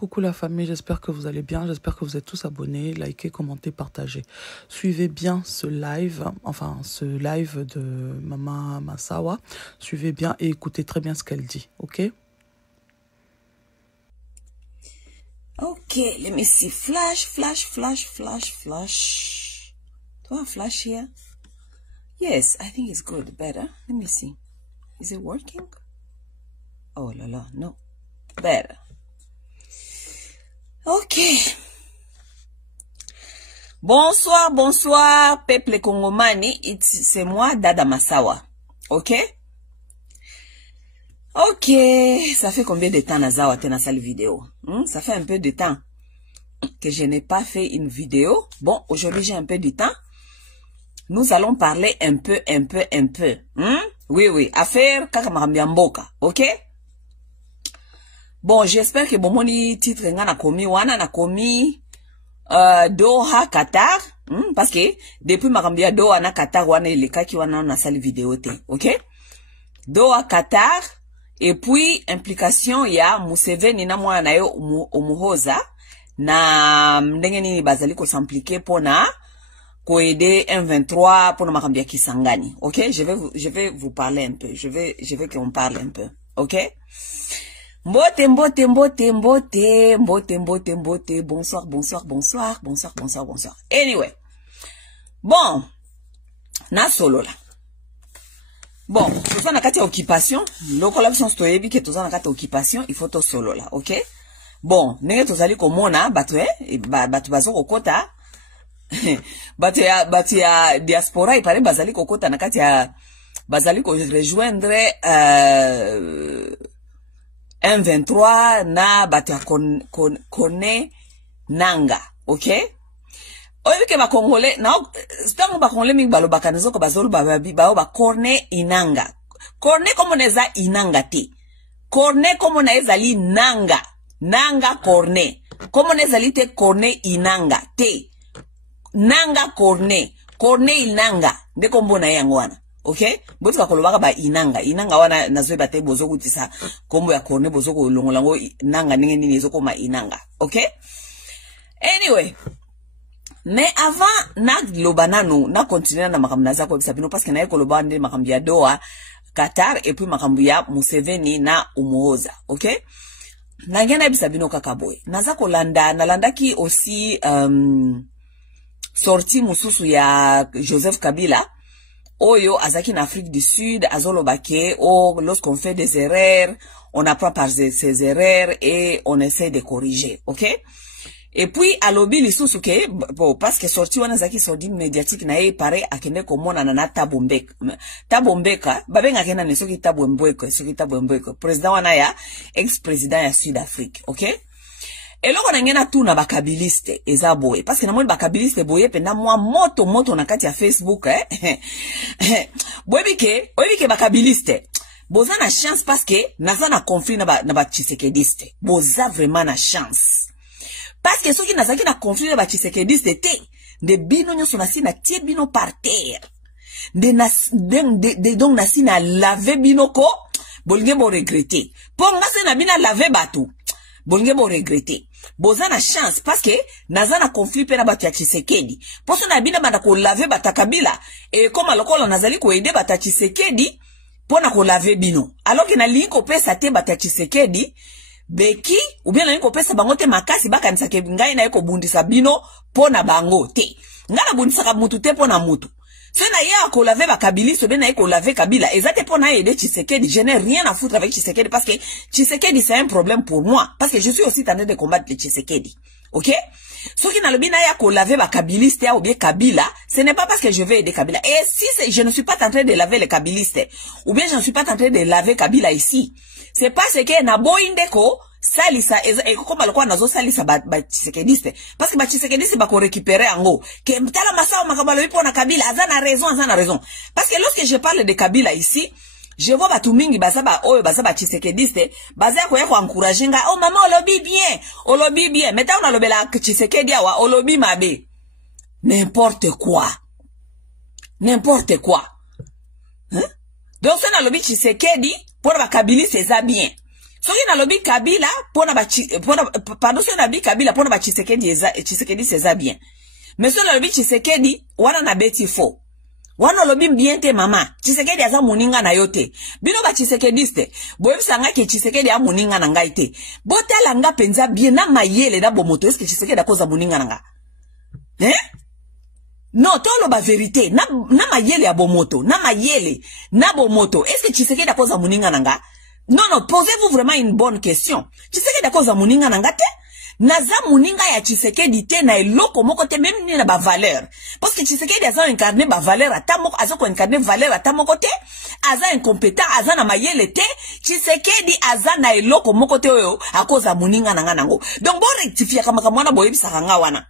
Coucou la famille, j'espère que vous allez bien, j'espère que vous êtes tous abonnés, likez, commentez, partagez. Suivez bien ce live de Maman Massawa. Suivez bien et écoutez très bien ce qu'elle dit, ok? Okay, let me see. Flash. Do I have flash here? Yes, I think it's good. Better. Let me see. Is it working? Oh, la, no. Better. Okay. Bonsoir, peuple congomani. C'est moi, Dada Massawa. Ok? Ok. Ça fait combien de temps, Nazawa, t'es dans cette vidéo? Ça fait un peu de temps que je n'ai pas fait une vidéo. Bon, aujourd'hui, j'ai un peu de temps. Nous allons parler un peu. Oui. Affaire Kakamarambia-Mboka. Ok? Bon, j'espère que bon moni titre nga na komi Doha Qatar, parce que depuis Marambia Doha na Qatar wana ilekaki wana na sali vidéo te, ok? Doha Qatar et puis implication ya Museveni na mwana na yo Umuhoza na ndenge nini bazali ko s'impliquer pona ko aider M23 pona Marambia Kisangani, ok? Je vais vous parler un peu, je vais qu'on parle un peu, ok? Mbote. Bonsoir. Anyway. Bon. Na solo la. Bon, toza na kati ya occupation. Loko la biso stoyebi ke toza na kati ya occupation, il faut to solo la, ok? Bon, nenge tozali komona batu batu bazo kokota. batu ya diaspora ipare bazali kokota na kati ya bazali ko rejoindre M23 na batu ya kone nanga, ok? Oyo ke ba Congolais, na stango ba Congolais mingi balobaka nezoko bazolo ba corne inanga. Corne komo neza inanga te. Corne komo na ezali nanga. Nanga corne. Komo neza li te corne inanga te. Nanga corne. Corne inanga. Ndeko mbona yango wana. Okay? Botu bakolobaka ba inanga wana nazwe bate bozo kutisa kombo ya corne bozo ko longolango nanga ndenge nini ezoko ma inanga. Okay? Anyway, mais avant na lobanano na continuer na makambo na zako bisabino parce que na ekoloba nde makambo ya Doha Qatar et puis makambo ya Museveni na Umuhoza. Okay? Na ngena bisabino kakaboy. Nazako nalandaki aussi sorti mususu ya Joseph Kabila. Oyo azaki en Afrique du Sud, azolobake, lorsqu'on fait des erreurs, on apprend par ces erreurs et on essaie de corriger, ok? Et puis, alobi lisusu ke, bon, parce que sorti wana zaki sorti médiatique na ye pare akende komona na Thabo Mbeki. Thabo Mbeki, babenga kena ne soki Thabo Mbeki, président wana ya, ex-président ya Sud-Afrique, ok? Et là, on a ngena tout na bakabiliste eza boye parce que na moni bakabiliste boye penda moi moto na kati ya Facebook boye ke bakabiliste boza na chance parce que naza na conflit na ba Tshisekediste boza vraiment na chance parce que soki nazaki na conflit na ba Tshisekediste te de bino nyoso na si na tie bino par terre donc na si na laver bino ko bolinge bo regretter pour ngase na bina laver batu bolinge bo regretter boza na chance parce que naza na conflit pe na batu ya Tshisekedi poso na bina banda ko laver batakabila et comme lokola nazali ko aider bata Tshisekedi pona ko laver bino alors que na linko pesa te bata Tshisekedi beki ou bien na linko pesa bango te makasi bakanisa ke ngai na eko bundisa bino pona bango te ngala bundisa ka mutu te pona mutu c'est na ya ko laver bakabili so bien na eko laver Kabila ezate pona aider Tshisekedi. Je n'ai rien à foutre avec Tshisekedi parce que Tshisekedi c'est un problème pour moi parce que je suis aussi en train de combattre le Tshisekedi. OK? Ce qui n'a le bien ya ko laver bakabiliste ou bien Kabila, ce n'est pas parce que je veux aider Kabila. Et si je ne suis pas en train de laver les kabilistes ou bien je ne suis pas en train de laver Kabila ici, c'est parce que na boindeko salisa comme alikuwa nazo salisa ba Tshisekediste parce que ba Tshisekediste ba ko récupérer ango ke mtala Massawa makabalo ipo na Kabila azana raison parce que lorsque je parle de Kabila ici je vois batu mingi baza ba Tshisekediste baza ko encourager nga oh maman olobi bien mais ta unalobela Tshisekedi awa olobi mabe n'importe quoi hein donc ça na lobi Tshisekedi pour ba Kabiliste ça bien soki na lobi Kabila pardon soki na lobi Kabila pona ba Tshisekedi c'est bien mais soki na lobi Tshisekedi wana na beti fo wana lobi bien te mama Tshisekedi aza muninga na yote bino ba Tshisekediste boyebisanga ke Tshisekedi a muninga na ngai te botala nga penza bien na mayele na bomoto est-ce que Tshisekedi akoza muninga na nga non tolo ba vérité na mayele ya bomoto na mayele na bomoto est-ce que Tshisekedi akoza muninga na nga non posez-vous vraiment une bonne question Tshisekedi akoza muninga na nga te naza muninga ya Tshisekedi te na eloko moko te même ni na ba valeur parce que Tshisekedi aza incarné ba valeur atamoko aza ko incarné valeur atamoko te aza incompétent aza na mayele te Tshisekedi aza na eloko moko te oyo akoza muninga na nga nango donc bo rectifier kama mwana boyebisa nga wana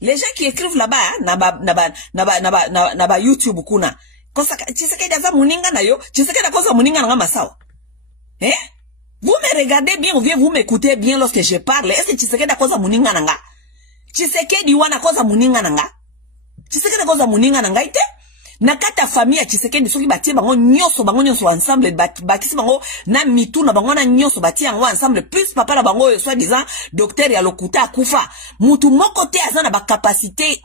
les gens qui écrivent là-bas na ba YouTube kuna kosa Tshisekedi aza muninga na yo Tshisekedi akoza muninga na nga masawa vous me regardez bien ou bien vous m'écoutez bien lorsque je parle. Est-ce que Tshisekedi akoza muninga nanga? Tshisekedi wana koza muninga nanga? Tshisekedi akoza muninga nanga ite? Nakata famille ya Tshisekedi soki batie bango nyonso ensemble bakisi bango na mitu na bango na nyonso batie yango ensemble plus papa na bango soit disant docteur ya lokuta akufa mutu moko te azana ba capacité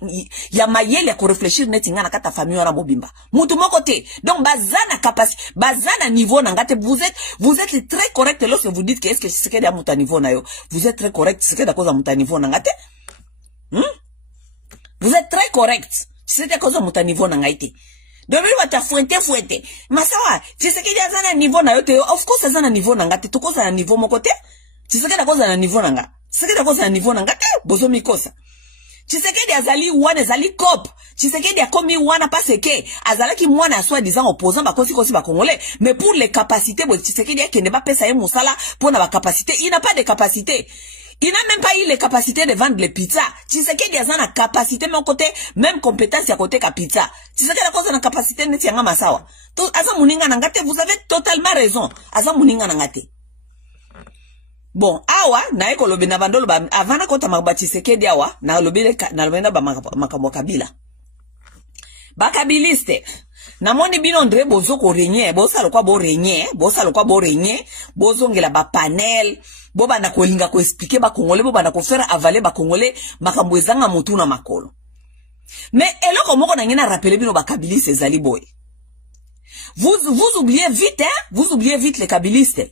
ya mayele ya ko réfléchir neti nga nakata famille wana mobimba mutu moko te donc bazana capacité bazana niveau na ngate vous êtes très correct lorsque vous dites que est-ce que Tshisekedi a muta niveau na yo vous êtes très correct Tshisekedi a koza muta niveau na ngate vous êtes très correct Tshisekedi a koza muta niveau na ngaite donc il va ta fouette masawa Tshisekedi azana niveau na yo te of course azana niveau na ngate to koza na niveau moko te Tshisekedi a koza na niveau na nga Tshisekedi a koza na niveau na ngate bozo mikosa Tshisekedi azali wana azali cop Tshisekedi a komi wana parce que azalaki mwana soit disant opposant bakosi ba congolais mais pour les capacités bo Tshisekedi a kende ba pesa ye musala pour na ba capacité il n'a pas de capacité. Il n'a même pas eu les capacités de vendre les pizzas. Tshisekedi a la capacité, mais côté, même compétence à côté ka pizza. Tshisekedi a la capacité de tianga masawa. Tout, asa muninga nangate, vous avez totalement raison. Asa muninga nangate. Bon, awa, na eko lobe na bandolo ba, avana kota magba Tshisekedi awa, na lobe na ba makambo Kabila. Ba kabiliste. Namoni bino ndre bozo ko renye, bosa lokwa bo renye, bozo ngela ba panel, boba na kolinga ko expliquer ba congolais, boba na ko faire avaler ba congolais, makambo ezanga mutu na makolo. Mais eloko moko na ngena rappeler bino ba kabiliste ezali boy. Vous oubliez vite les kabilistes.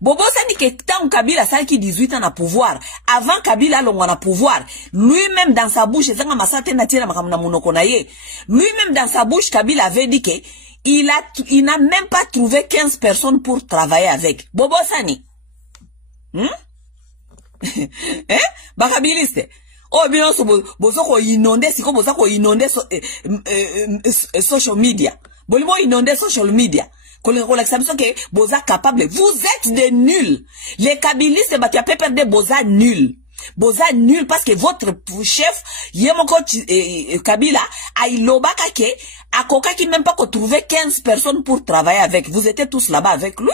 Bobo sani que tant Kabila ça qui 18 ans à pouvoir, avant Kabila longa na pouvoir, lui-même dans sa bouche, lui-même dans sa bouche, Kabila avait dit que il n'a même pas trouvé 15 personnes pour travailler avec. Bobo sani. Bakabiliste. Oh bien bozo ko inonder siko bozo ko inonder social media. Bolimo inonder social media. Vous êtes des nuls. Les kabilistes, tu as perdre boza nuls. Boza nul parce que votre chef, Yemoko Kabila, a ilobaka ke, a koka qui même pas qu'on trouvait 15 personnes pour travailler avec. Vous étiez tous là-bas avec lui.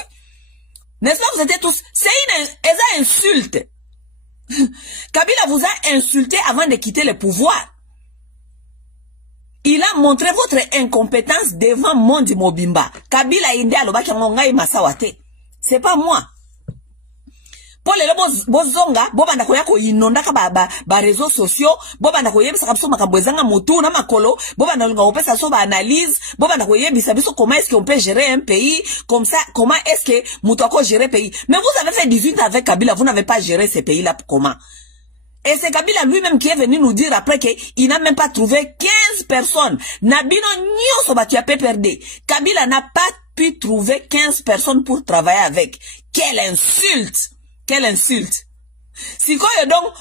N'est-ce pas, vous étiez tous, c'est une insulte. Kabila vous a insulté avant de quitter le pouvoir. Il a montré votre incompétence devant Mondi Mobimba. Kabila inde alobaki ngongai masawate. C'est pas moi. Pour les bozonga, boba na koya ko inonda ka ba réseaux sociaux, boba na koyebisa kapso makabwezanga mutu na makolo, boba na lunga opesa so ba analyse, boba na koyebisa biso comment est-ce qu'on peut gérer un pays, comme ça, comment est-ce que mutu ako gérer pays. Mais vous avez fait 18 ans avec Kabila, vous n'avez pas géré ces pays-là comment? Et c'est Kabila lui-même qui est venu nous dire après qu'il n'a même pas trouvé 15 personnes. Nabino nyoso batu ya PPRD. Kabila n'a pas pu trouver 15 personnes pour travailler avec. Quelle insulte! Quelle insulte! Si quoi donc,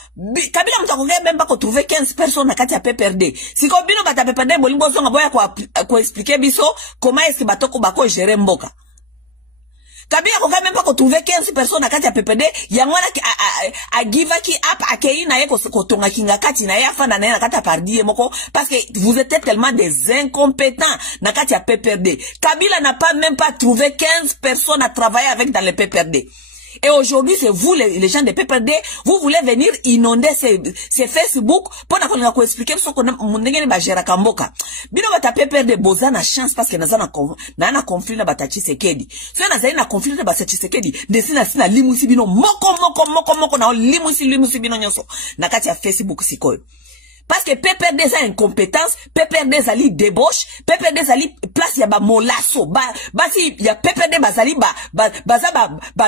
Kabila m'a même pas trouvé 15 personnes à Katia PPRD. Si quoi bino bata PPRD, bolimbo zonga boya ko expliquer biso comment est-ce que batoko bako gérer mboka. Kabila ko même pas ko trouver 15 personnes à Katia PPD, yangwana ki a give ki up akei na ye ko tonga kinga kati na ya fanda na Katia pardi moko parce que vous êtes tellement des incompétents na Katia PPD. Kabila n'a pas même pas trouvé 15 personnes à travailler avec dans le PPD. Et aujourd'hui, c'est vous, les gens de PPRD, vous voulez venir inonder ces Facebook pour nous expliquer ce qu'on a mon bajera kamboka. Bino bata PPRD boza na chance parce que na conflit na bata Tshisekedi. So na conflit na bata Tshisekedi, desina sina limusi bino moko na limusi bino nyonso na kati ya Facebook sikoyo. Parce que PPRD a incompétence, PPRD zali débauche, PPRD zali place ya ba molasso, basi ya PPRD bazali baza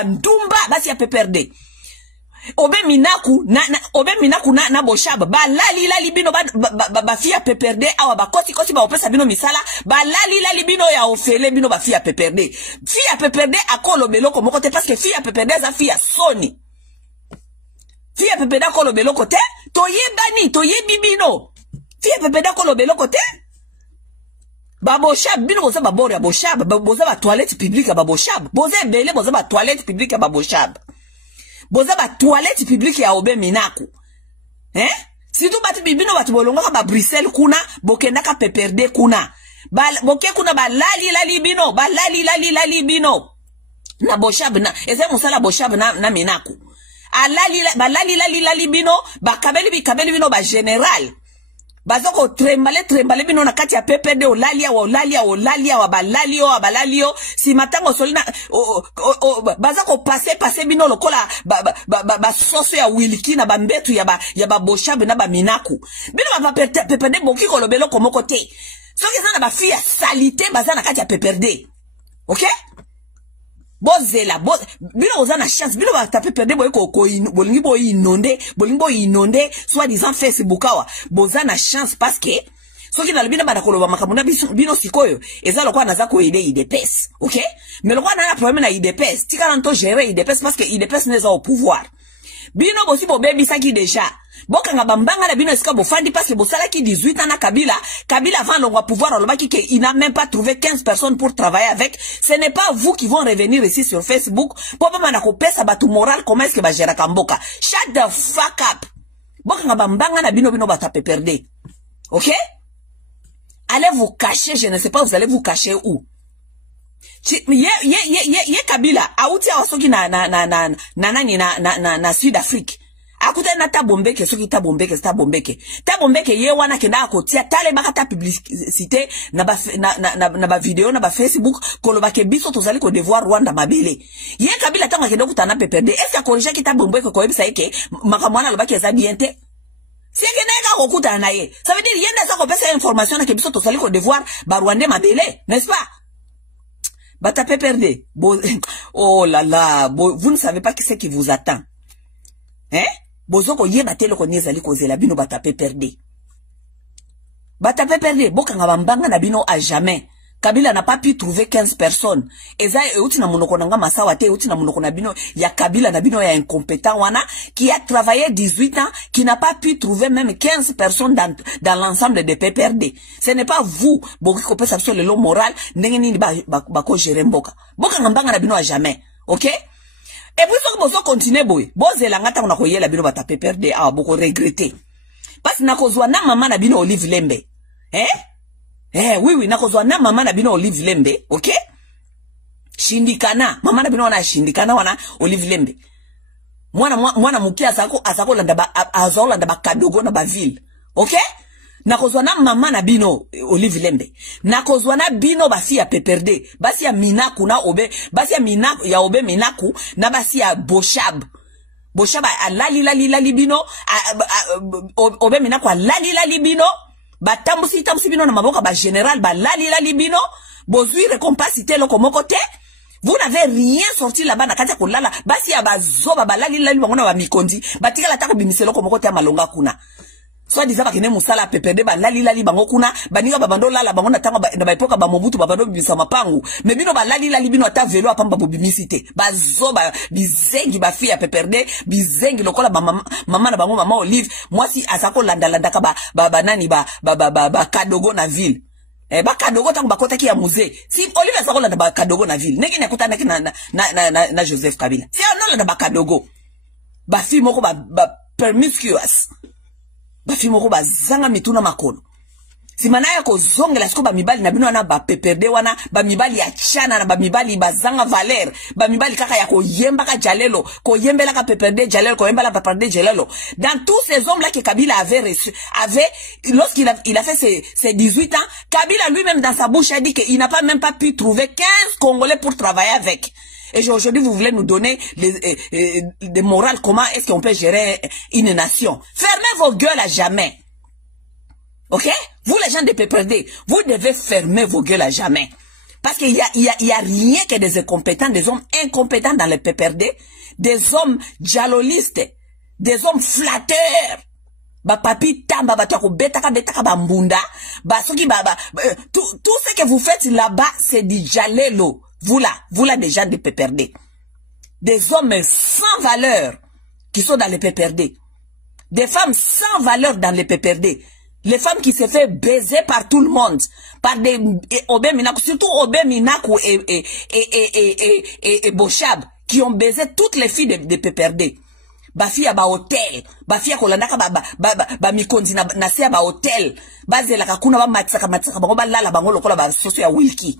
ndumba, basi ya PPRD. Obe minaku na boshaba, lali bino ba fia PPRD, awa ba kosi ba opesa bino misala, lali bino ya ofele bino ba fia PPRD. Fia PPRD akolo beloko mokote parce que fia PPRD za fia Sony. Fia PPRD akolo beloko te, toyebi bino. Fia PPRD akolo beloko te. Baboshab, bino boza babori ya boshab, boza ba toilette publique ya baboshab, boza ebele boza ba toilette publique ya baboshab. Boza ba toilette publique ya obe minaku. Si tu bati bibino bati bolonga ba Bruxelles kuna, bokenda ka PPRD kuna. Boke kuna ba lali bino. Na boshab na, eze musala boshab na minaku. Lali bino, kabeli bino ba general. Bazoko trembale bino na kati ya PPRD olalia wa balalio si matango solina bazako passe bino lokola ba soso ya wiliki na bambetu ya ba boshab na ba minaku bino ba PPRD boki kolobelo komoko te soki za na ba fia salite bazana kati ya PPRD. OK? Bozela bino oza na chance bino ba taper PPRD bolingi bo inonde soi-disant Facebook awa boza na chance parce que soki na bino ba koloba makamuna bino sikoyo eza lokwa naza ko aider IDPS. OK? Mais lokwa na problème na IDPS tika nanto gérer IDPS parce que IDPS n'est pas au pouvoir. Bino bosi bo baby saki déjà bokanga bambanga na bino esika bofandi parce que bosala ki 18 ans na Kabila avant l'on va pouvoir alobaki que il n'a même pas trouvé 15 personnes pour travailler avec. Ce n'est pas vous qui vont revenir ici sur Facebook pour pas mana ko pesa batu moral comment est-ce que ba gera kamboka. Shut the fuck up. Bokanga bambanga na bino bata PPRD. OK? Allez vous cacher, je ne sais pas vous allez vous cacher où. Ye Kabila auti asoki na Sud Afrique. Akuta na tabombeke soki tabombeke ye wana kenda akotia tale bakata publicité na ba vidéo na ba Facebook koloba ke biso tozali ko devoir Rwanda mabele. Ye Kabila tanga kenda kutana PPRD est-ce corriger ki tabombeke ko yebisa yeke makamwana lobaki eza bien te. Si kenda ka kokuta na ye ça veut dire yenda za ko pesa information na ke biso tozali ko devoir ba Rwanda mabele, n'est-ce pas? Bata PPRD. Oh là là, vous ne savez pas ce qui vous attend. Bozoko yeba telo ko nezali ko zela bino bata PPRD. Bata PPRD, bokanga bambanga na bino à jamais. Kabila n'a pas pu trouver 15 personnes. Eza euti na monoko nanga masawa te euti na monoko na bino ya Kabila na bino ya incompétent wana qui a travaillé 18 ans qui n'a pas pu trouver même 15 personnes dans l'ensemble des PPRD. Ce n'est pas vous boki ko pesa sur le lot moral ndenge nini ba ko gérer mboka. Bokanga mbanga na bino à jamais. OK? Et puis so bozo continuer boy. Bozela ngata na ko yela bino bata PPRD a boko regretter. Parce na kozwa na mama na bino Olive Lembe. Oui, nakozwa na mama na bino Olive Lembe, OK? Shindikana, mama na bino wana shindikana wana Olive Lembe. Mwana mukia azako landa ba kadogo na ba ville, OK? Nakozwa na mama na bino Olive Lembe. Nakozwa na bino basi ya PPRD, basi ya Minaku na Obe, basi ya Minaku ya Obe Minaku na basi ya Boshab. Boshab lali bino, Obe Minaku lali bino. Tambusi bino na maboka ba général ba lali bino bozui récompensité loko moko te. Vous n'avez rien sorti là-bas na kati ko lala basi ya bazoba ba lali bangona ba mikondi batika la tako bimiselo ko moko te malonga kuna. Soit disant ba kene musala PPRD ba lali bango kuna baninga babando lala bangona tango na ba epoka ba Mobutu babando bimisa mapangu mais bino ba lali bino ata velo apamba bobimisité bazoba bizengi ba fille ya PPRD bizengi lokola mama na bango mama Olive moi si asako landa ka ba nani ba kadogo na ville ba kadogo tango bakota ki ya musée si Olive asako landa ba kadogo na ville nenge nakuta na Joseph Kabila si on landa ba kadogo ba fille moko ba promiscuous bafimoko bazanga mituna makolo simana ya kozongela siko bamibali na bino wana bapeperde wana bamibali ya chana na bamibali bazanga valer bamibali kaka ya koyemba ka jalelo koyembela ka peperde jalelo koyembela peperde jalelo dans tous ces hommes là que Kabila avait reçu lorsqu'il a fait ses 18 ans Kabila lui-même dans sa bouche a dit qu'il n'a pas même pas pu trouver 15 Congolais pour travailler avec. Et aujourd'hui, vous voulez nous donner des morales, comment est-ce qu'on peut gérer une nation. Fermez vos gueules à jamais. Ok? Vous, les gens de PPRD, vous devez fermer vos gueules à jamais. Parce qu'il y a rien que des incompétents, des hommes incompétents dans le PPRD, des hommes dialolistes, des hommes flatteurs. Papi tamba batako betaka bambunda. Tout ce que vous faites là-bas, c'est du jalelo. Vous là des gens de PPRD. Des hommes sans valeur qui sont dans les PPRD. Des femmes sans valeur dans les PPRD. Les femmes qui se fait baiser par tout le monde. Par des Obé Minakou, surtout Obé Minakou et Bochab, qui ont baisé toutes les filles de PPRD. Bafia ba hotel, bafia kolandaka ba mikondi na se ba hotel. Bazela kakuna ba matsaka bango ba lala bango lokola ba soso ya wiki.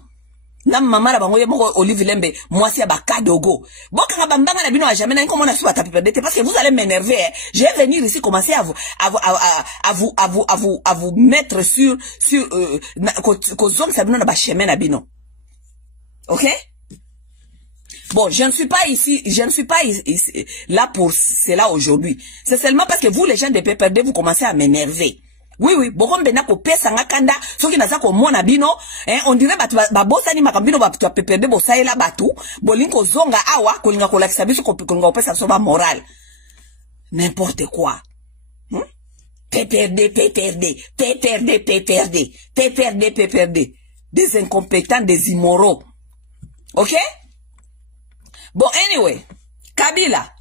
Na mama la bango yemoko Olive Lembe mwasi ya Bakadogo. Boka bambanga na bino a jamais na nko mona suba tapiperde parce que vous allez m'énerver. Hein. Je vais venir ici commencer à vous mettre sur qu'aux hommes ça bino na ba chemin na bino. OK? Bon, je ne suis pas ici là pour cela aujourd'hui. C'est seulement parce que vous les gens de PPRD vous commencez à m'énerver. Oui, bokombe na ko pesa ngakanda soki naza ko mona bino on dirait ba bossa ni makambino ba PPRD bosaela batu bolinko zonga awa kolinga ko lakisa biso ko kolinga pesa so ba moral n'importe quoi. PPRD des incompétents, des immoraux. OK? Bon, anyway, Kabila,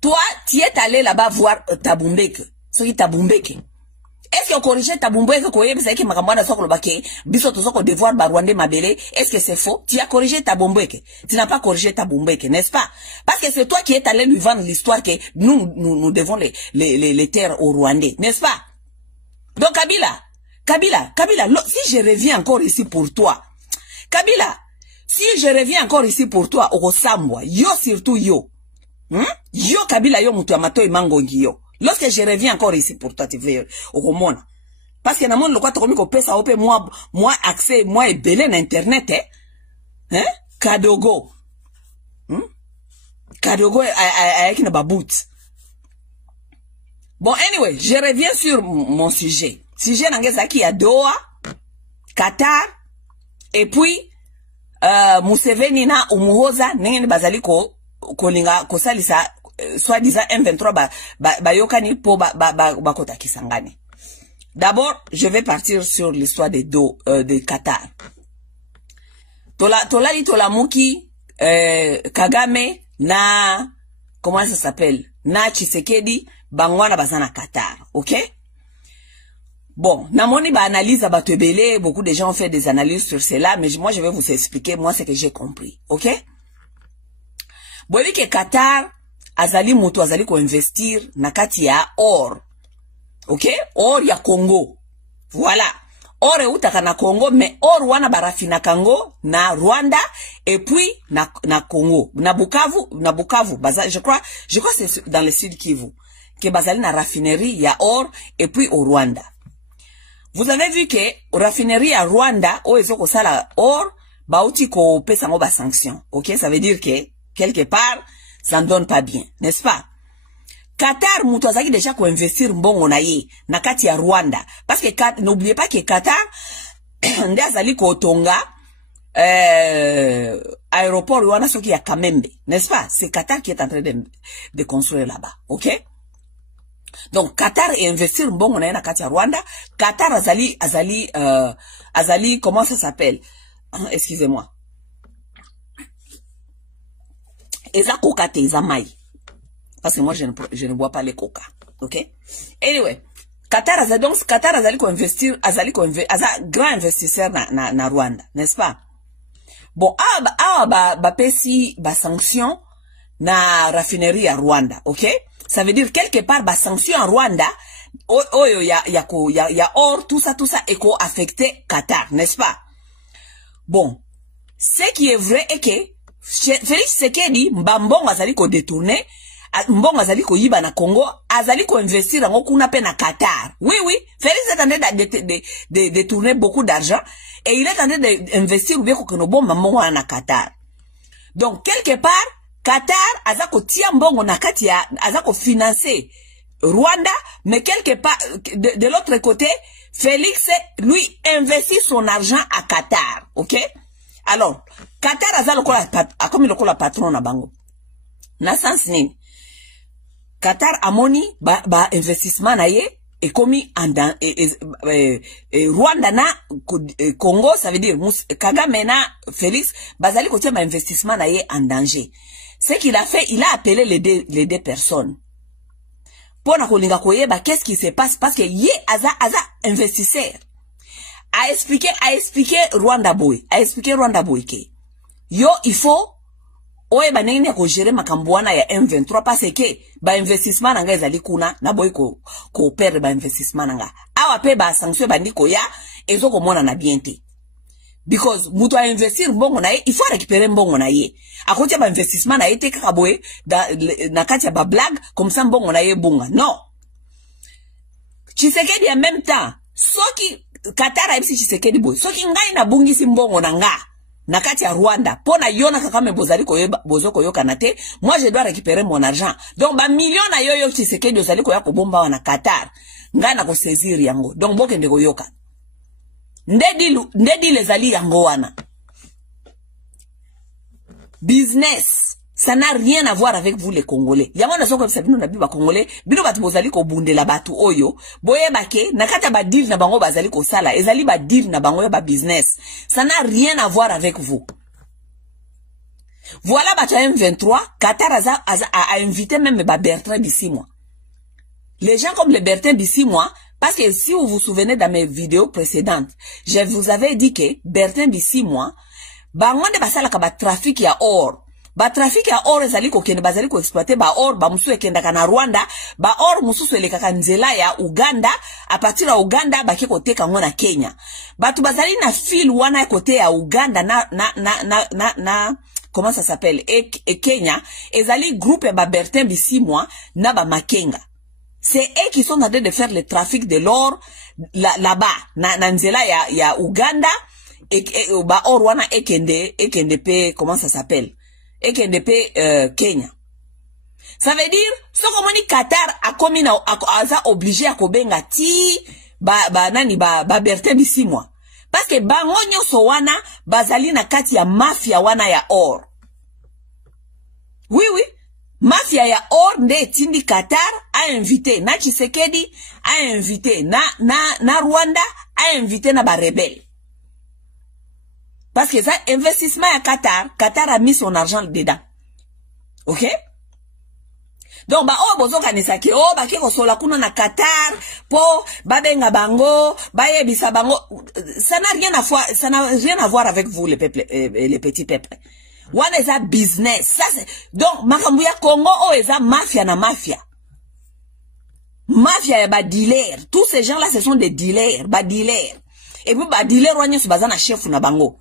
toi, tu es allé là-bas voir Tabumbeke. Ce qui Tabumbeke. Est-ce qu'on corrige Tabumbeke qu'on y est que Makamwana sort le baquet, bisoto sort devoir Barwande Mabele? Est-ce que c'est faux? Tu as corrigé Tabumbeke. Tu n'as pas corrigé Tabumbeke, n'est-ce pas? Parce que c'est toi qui es allé lui vendre l'histoire que nous devons les terres aux Rwandais, n'est-ce pas? Donc Kabila, si je reviens encore ici pour toi, Kabila, si je reviens encore ici pour toi, Orosambwa, yo surtout yo. Yo Kabila yo mutu amato imangongi yo. Lorsque je reviens encore ici pour toi, tu veux Oromona. Parce que na mon lokwa tokomi ko pesa ope moi accès moi et belé na internet Kadogo. Kadogo avec na babout. Bon anyway, je reviens sur mon sujet. Sujet nangezaki à Doha, Qatar et puis Museveni na Umuhoza nengeni bazali ko linga ko salisa soi-disant M23 bayokani po bakota kisangani. D'abord, je vais partir sur l'histoire de Qatar. Tola Muki Kagame na comment ça s'appelle? Na Tshisekedi bangwana bazana Qatar, OK? Bon, namoni ba analyse abatebele, beaucoup de gens ont fait des analyses sur cela, mais moi je vais vous expliquer moi ce que j'ai compris, OK? Boyebi ke Qatar azali mutu azali ko investir na kati ya or. OK? Or ya Congo. Voilà. Or eutaka na Congo, mais or wana barafina Congo na Rwanda et puis na Congo. Na Bukavu, je crois c'est dans le sud Kivu que bazali na raffinerie ya or et puis au Rwanda. Vous avez vu que raffinerie à Rwanda o ezoko sala or bauti ko pesa ngo ba sanction. OK, ça veut dire que quelque part ça ne donne pas bien, n'est-ce pas? Qatar mutu azaki déjà ko investir mbongo na ye na kati ya Rwanda parce que n'oubliez pas que Qatar nde azali ko tonga aéroport wana soki ya Kamembe, n'est-ce pas? C'est Qatar qui est en train de construire là-bas, OK? Donc Qatar est investir mbongo na ye na kati ya Rwanda. Qatar azali comment ça s'appelle? Excusez-moi. Eza coca te eza mai. Parce que moi je ne bois pas les coca. OK? Anyway, Qatar azali ko investir, grand investisseur na Rwanda, n'est-ce pas? Bon, ba pesi ba sanction na raffinerie à Rwanda, OK? ça veut dire quelque part ba sanction en Rwanda oyo ya or tout ça et ko affecté Qatar, n'est-ce pas? Bon, ce qui est vrai est que Félix Tshisekedi mbambongo azali ko détourner, mbongo azali ko yiba na Congo, azali ko investir en kuna pe na Qatar. Oui, Félix est en train de détourner beaucoup d'argent et il est en train d'investir ou bien ko no bomba mbongo na Qatar. Donc quelque part Qatar azako tia mbongo na kati ya azako financer Rwanda, mais quelque part de l'autre côté Félix lui investit son argent à Qatar, OK? Alors Qatar azalo comme le patron na bango. Na sens nini? Qatar amoni ba investissement na ye et commis en Rwanda na Congo, ça veut dire Kagame na Félix bazali ko tia ba investissement na ye en danger. Ce qu'il a fait, il a appelé les deux personnes. Pour na kolinga koyeba qu'est-ce qui se passe parce que ye aza investisseur. A expliqué Rwanda boy que yo il faut oyeba nini ko gérer makambwana ya M23 parce que ba investissement nga ezali kuna na boy ko perdre ba investissement nga. Awa pe ba sanction bandiko ya ezoko mona na biente. Because mutu a investir mbongo na ye, il faut récupérer mbongo na ye. A côté ba investissement na ye te kakaboe na kati ya ba blague comme ça mbongo na ye bunga. Non. Tshisekedi en même temps, soki Qatar a ibisi Tshisekedi boy, soki ngai na bungi si mbongo na nga na kati ya Rwanda, pona yona kakame bozali bozoko yoka na te, moi je dois récupérer mon argent. Donc ba million na yo Tshisekedi ozali ko ya ko bomba wana Qatar, ngai na ko saisir yango. Donc boke ndeko yoka. Ndedi les alliés yango wana. Business, ça n'a rien à voir avec vous les Congolais. Yango na soko sabino na biba Congolais, bino batu bozali ko bundela batu oyo, boye bake nakata ba deal na bango bazali ko sala, ezali ba deal na bango ba business. Ça n'a rien à voir avec vous. Voilà batu M23, Qatar a invité même ba Bertrand Bisimwa. Les gens comme le Bertrand Bisimwa, parce que si vous vous souvenez dans mes vidéos précédentes, je vous avais dit que Bertrand Bisimwa, bangonde basala ka ba trafic ya or. Ba trafic ya or ezali ko kende bazali ko exploiter ba or ba musu ekenda kana Rwanda, ba or mususu elekaka nzela ya Uganda, a partir ya Uganda ba ke kote kango na Kenya. Batu bazali na fil wana kote ya Uganda na comment ça s'appelle? Et Kenya, ezali groupe ba Bertrand Bisimwa na ba Makenga. C'est eux qui sont en train de faire le trafic de l'or là-bas, na nzela ya Uganda, et ba or wana ekende pe, comment ça s'appelle? Ekende pe Kenya. Ça veut dire, ce que Qatar a commis a obligé à kobenga ti ba Bertrand Bisimwa. Parce que bango nyoso wana bazali na kati ya mafia wana ya or. Oui. Mafia ya or nde tindi Qatar a invité na Tshisekedi, a invité na Rwanda, a invité na ba rebelle. Parce que ça investissement ya Qatar a mis son argent dedans. OK? Donc ba bozo kanisa ke ba ke kosola kuna na Qatar po ba benga bango, ba yebisa bango, ça n'a rien à voir avec vous les petits peuples. One is a business. Ça c'est donc makambu ya Congo is a mafia na mafia. Mafia ya ba dealer. Tous ces gens là ce sont des dealers, ba dealers. Et puis ba dealer wanya su bazana chef na bango.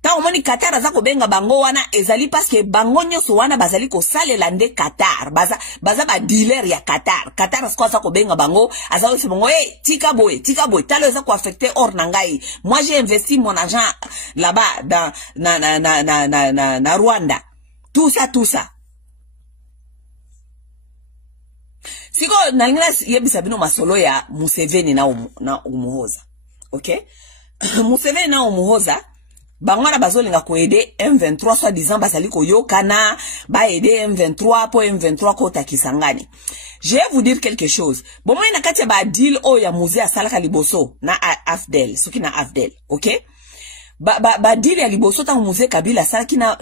Ta omoni Qatar azako benga bango wana ezali parce que bango nyoso wana bazali ko salela nde Qatar. Baza ba dealer ya Qatar. Qatar asko azako benga bango, azako se bango tika boy, talo ezako affecter or nangai. Moi j'ai investi mon argent là-bas dans na Rwanda. Tout ça. Siko na English yebisa bino masolo ya Museveni na Umuhoza. OK? Museveni na Umuhoza bangwana bazolinga ko aider M23 soit disant basali ko yokana ba aider M23 po M23 ko takisangani. Je vais vous dire quelque chose. Bon moi na kati ba deal o ya musée asalaka liboso na Afdel, soki na Afdel, OK? Ba deal ya liboso ta musée Kabila salaki na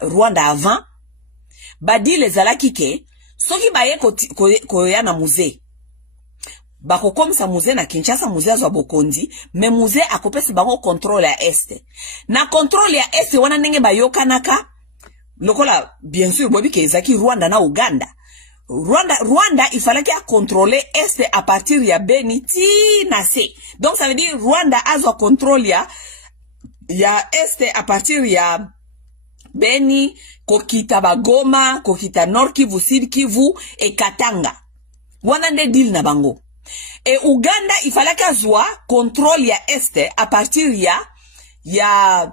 Rwanda avant. Ba deal ezalaki ke soki ba ye ko ya na musée. Bako comme ça musée na Kinshasa musée azwa bokondi, mais musée akopesi bango contrôle ya este. Na contrôle ya este wana ndenge bayokanaka, lokola bien sûr bobi ke ezaki Rwanda na Uganda. Rwanda il fallait qu'il a contrôlé est à partir ya Beni ti na C. Donc ça veut dire Rwanda a son contrôle ya est à partir ya Beni, kokita Bagoma, kokita Nord Kivu, Sud Kivu et Katanga. Wana nde deal na bango. Et Uganda il fallait qu'il soit contrôle ya est à partir ya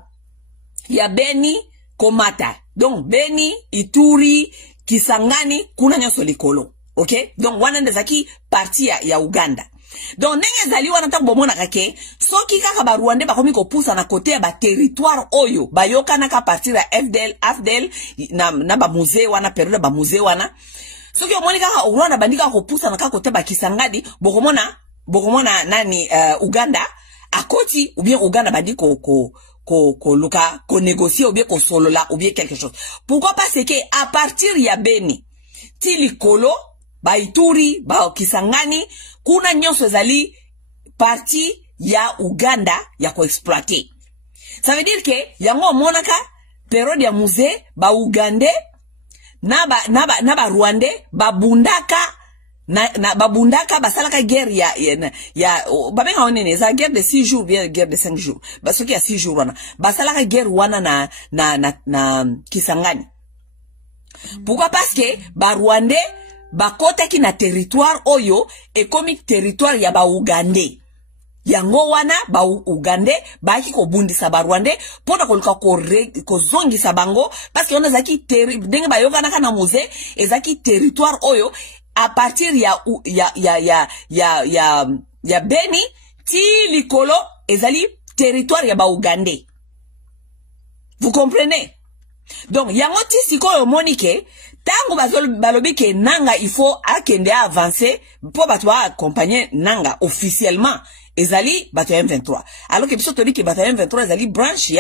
Beni Komata. Donc Beni, Ituri, Kisangani, kuna nyoso likolo. Ok? Donc wana ndezaki parti ya Uganda. Donc nenge zali wana tango bomona kake, soki kaka ba Rwanda bakomi ko pousa na côté ya ba territoire oyo, ba yoka naka partir ya AFDL na ba musée wana période ba musée wana. Soki omoni kaka Rwanda bandika ko pousa na kaka côté ba Kisangani, bokomona nani Uganda akoti ou bien Uganda bandi ko luka, ko négocier ou bien ko solola ou bien quelque chose. Pourquoi parce que à partir ya Beni, tili kolo, ba Ituri, ba Kisangani, kuna nyonso zali parti ya Uganda ya ko exploiter. Ça veut dire que yango monaka période ya musée ba Ugandais na ba Rwandais ba bundaka na babundaka basalaka guerre ya babenga onene za guerre de 6 jours bien guerre de 5 jours basoki ya 6 jours wana basalaka guerre wana na Kisangani. Pourquoi? Parce que ba Rwandais bakota ki na territoire oyo ekomi territoire ya ba Ugandais. Yango wana ba Ugandais baki ko bundisa ba Rwandais pona koluka ko zongisa bango parce que on zaki denga ba yoka na musée ezaki territoire oyo à partir ya Beni ti likolo ezali territoire ya ba Ugandais. Vous comprenez? Donc yango ti sikoyo monike tango balobi ke nanga il faut akende avancer pour batwa accompagner nanga officiellement ezali bato ya M23. Alors que biso toli ke bato ya M23 ezali branche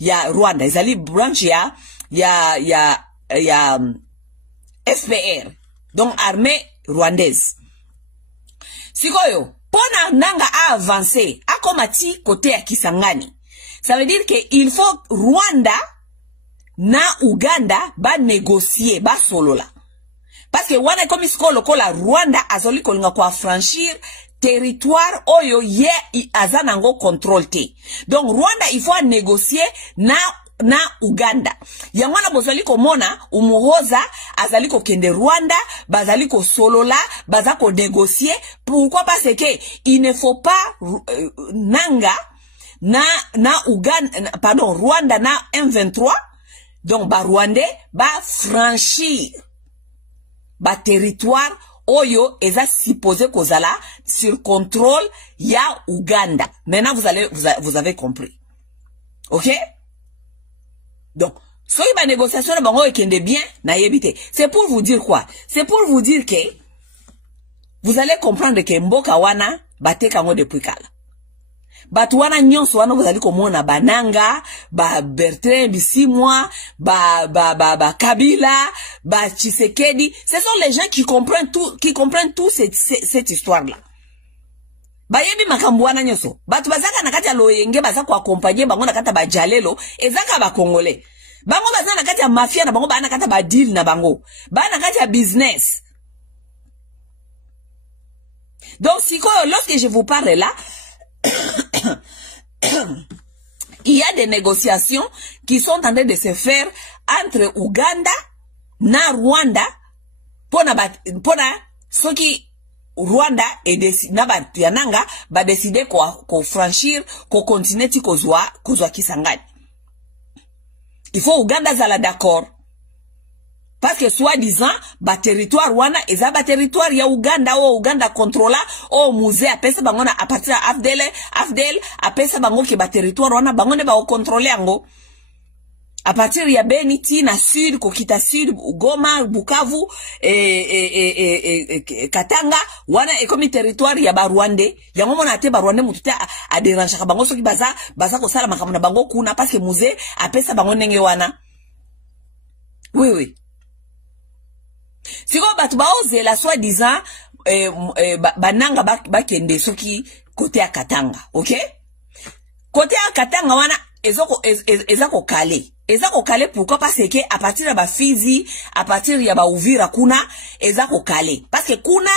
ya Rwanda, ezali branche ya FPR. Donc armée rwandaise. Sikoyo, pona nanga a avancé, a komati côté ya Kisangani. Ça veut dire que il faut Rwanda na Uganda ba négocier ba solola. Parce que wana komi skolo kola Rwanda azoli kolinga kwa franchir territoire oyo ye azanango contrôle te. Donc Rwanda il faut négocier na Uganda. Yangwana bozali komona umuhoza azali ko kende Rwanda, bazali ko solola, bazako négocier. Pourquoi? Parce que il ne faut pas nanga na Uganda, pardon, Rwanda na M23. Donc ba Rwandais ba franchir ba territoire oyo eza supposé kozala sur contrôle ya Uganda. Maintenant vous avez compris. OK? Donc, soit il y a négociation, bien, c'est pour vous dire quoi? C'est pour vous dire que vous allez comprendre que Mboka wana bate kango depuis kala. Batuana nyonso wana vous allez komona bananga, ba Bertrand Bisimwa, ba Kabila, ba Tshisekedi. Ce sont les gens qui comprennent tout cette histoire-là. Bayebi makambu wana nyoso batu bazaka na kati ya loyenge baza ko accompagner bango na kata ba jalelo ezaka ba congolais bango baza na kati ya mafia na bango ba na kata ba deal na bango ba na kati ya business. Donc lorsque je vous parle là il y a des négociations qui sont en train de se faire entre Uganda na Rwanda pona soki Rwanda et Yananga va décider qu'on franchir, qu'on continue kozwa Kisangani. Il faut Uganda zala d'accord. Parce que soi-disant, ba territoire Rwanda, eza ba territoire ya Uganda ou Uganda contrôla, ou musée apesa bango na à partir AFDL apesa bango ki ba territoire Rwanda bango ne ba contrôler ango. À partir ya Beni ti na sud, kokita sud, Goma, Bukavu, Katanga, wana ekomi territoire ya ba Rwandais. Yango mona te ba Rwandais mututa a déranger ka bango soki baza ko sala makambo na bango kuna parce que musée apesa bango ndenge wana. Oui. Siko batu ba oze la soi-disant bananga ba kende soki côté ya Katanga, OK? Côté ya Katanga wana ezako kale. eza kokale pourquoi parce que à partir ya ba Fizi, à partir ya ba Uvira kuna eza kokale parce que kuna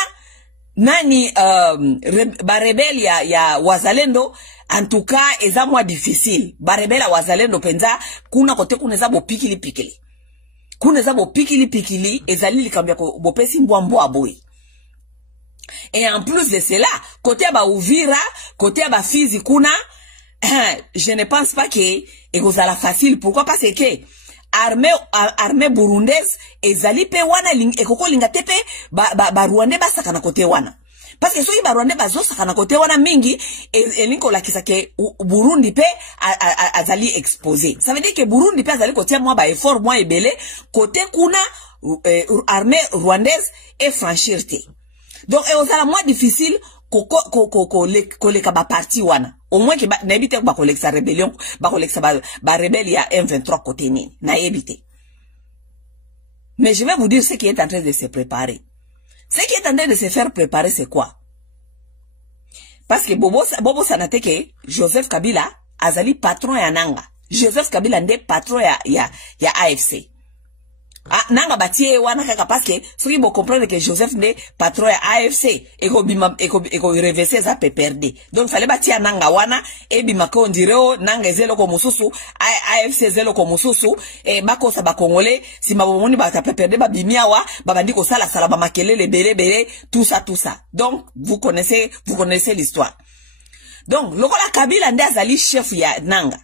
nani ba rebelle ya wazalendo en tout cas eza moins difficile ba rebelle ya wazalendo penza kuna kote kuna eza bo pikili kuna eza bo pikili ezali likambia ko bo pesi mbwa boy. Et en plus de cela côté ba Uvira côté ba Fizi kuna je ne pense pas que ekozala facile. Pourquoi? Parce que armée burundaise ezali pe wana ekoko linga tepe ba Rwanda basaka na kote wana. Parce que soki ba Rwanda bazosaka na kote wana mingi elinko lakisa ke Burundi pe azali exposé. Ça veut dire que Burundi pe azali kotia moi ba effort moi ebele côté kuna armée rwandaise et franchir te. Donc ezala moins difficile koleka ba parti wana. Au moins que na ebite ba koleksa rébellion ba koleksa ba rebelle ya M23 côté nini na ebite. Mais je vais vous dire ce qui est en train de se préparer. Ce qui est en train de se faire préparer c'est quoi? Parce que Bobo sanate ke Joseph Kabila azali patron ya nanga. Joseph Kabila nde patron ya AFC. Ah, nanga batie wana kaka parce que ceux qui vont comprendre que Joseph n'est patron à AFC eko reverser ça peut perdre. Donc fallait batia nanga wana et bimako on dirait nanga zelo ko mususu AFC zelo ko mususu et bako sa ba congolais si mabomoni ba ta perdre ba bimiawa ba bandi ko sala ba makelele belé tout ça. Donc vous connaissez l'histoire. Donc lokola Kabila nde azali chef ya nanga.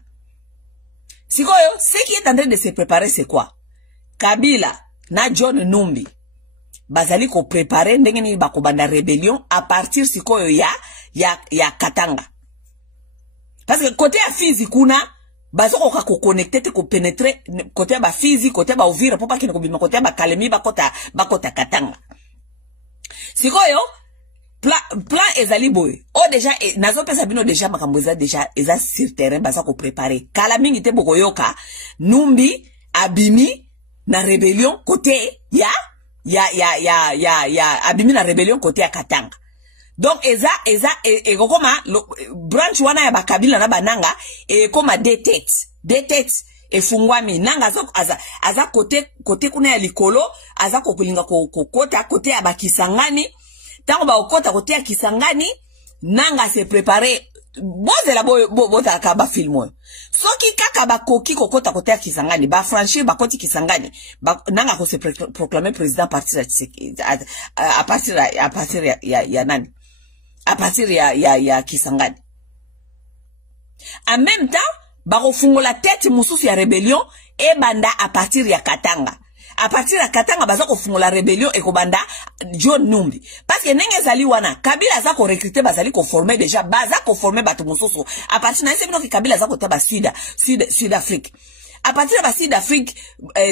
Sikoyo ce qui est en train de se préparer c'est quoi? Kabila na John Numbi bazali ko préparer ndenge ni bakobanda rébellion à partir sikoyo ya Katanga. Parce que côté ya Fizi kuna bazoko ko connecter te ko pénétrer côté ba Fizi côté ba Uvira pour pas que ko bima côté ba Kalemi bakota Katanga. Sikoyo plan ezali boy. Oh déjà nazo pesa bino déjà makamboza déjà eza sur terrain bazako préparer. Kala mingi te bokoyoka Numbi abimi na rébellion côté ya abimi na rébellion côté ya Katanga. Donc eza koma branch wana ya bakabila na bananga koma deux têtes efungwami nanga aza côté kuna ya likolo aza kokulinga kokota côté ya bakisangani tango ba okota côté ya Kisangani nanga se préparer bozela bota kaba filmo soki kaka bakoki kokota côté ya Kisangani ba franchir ba koti Kisangani nanga ko se proclamer président à partir ya nani à partir ya Kisangani. En même temps ba kofungola tête mususu ya rébellion et banda à partir ya Katanga. À partir de Katanga baza ko fungola rébellion et ko banda John Numbi parce que nenge zali wana Kabila za ko recruter bazali ko former déjà baza ko former batu mususu à partir na sebino ki Kabila za ko ta ba Sud Afrique à partir de ba Sud Afrique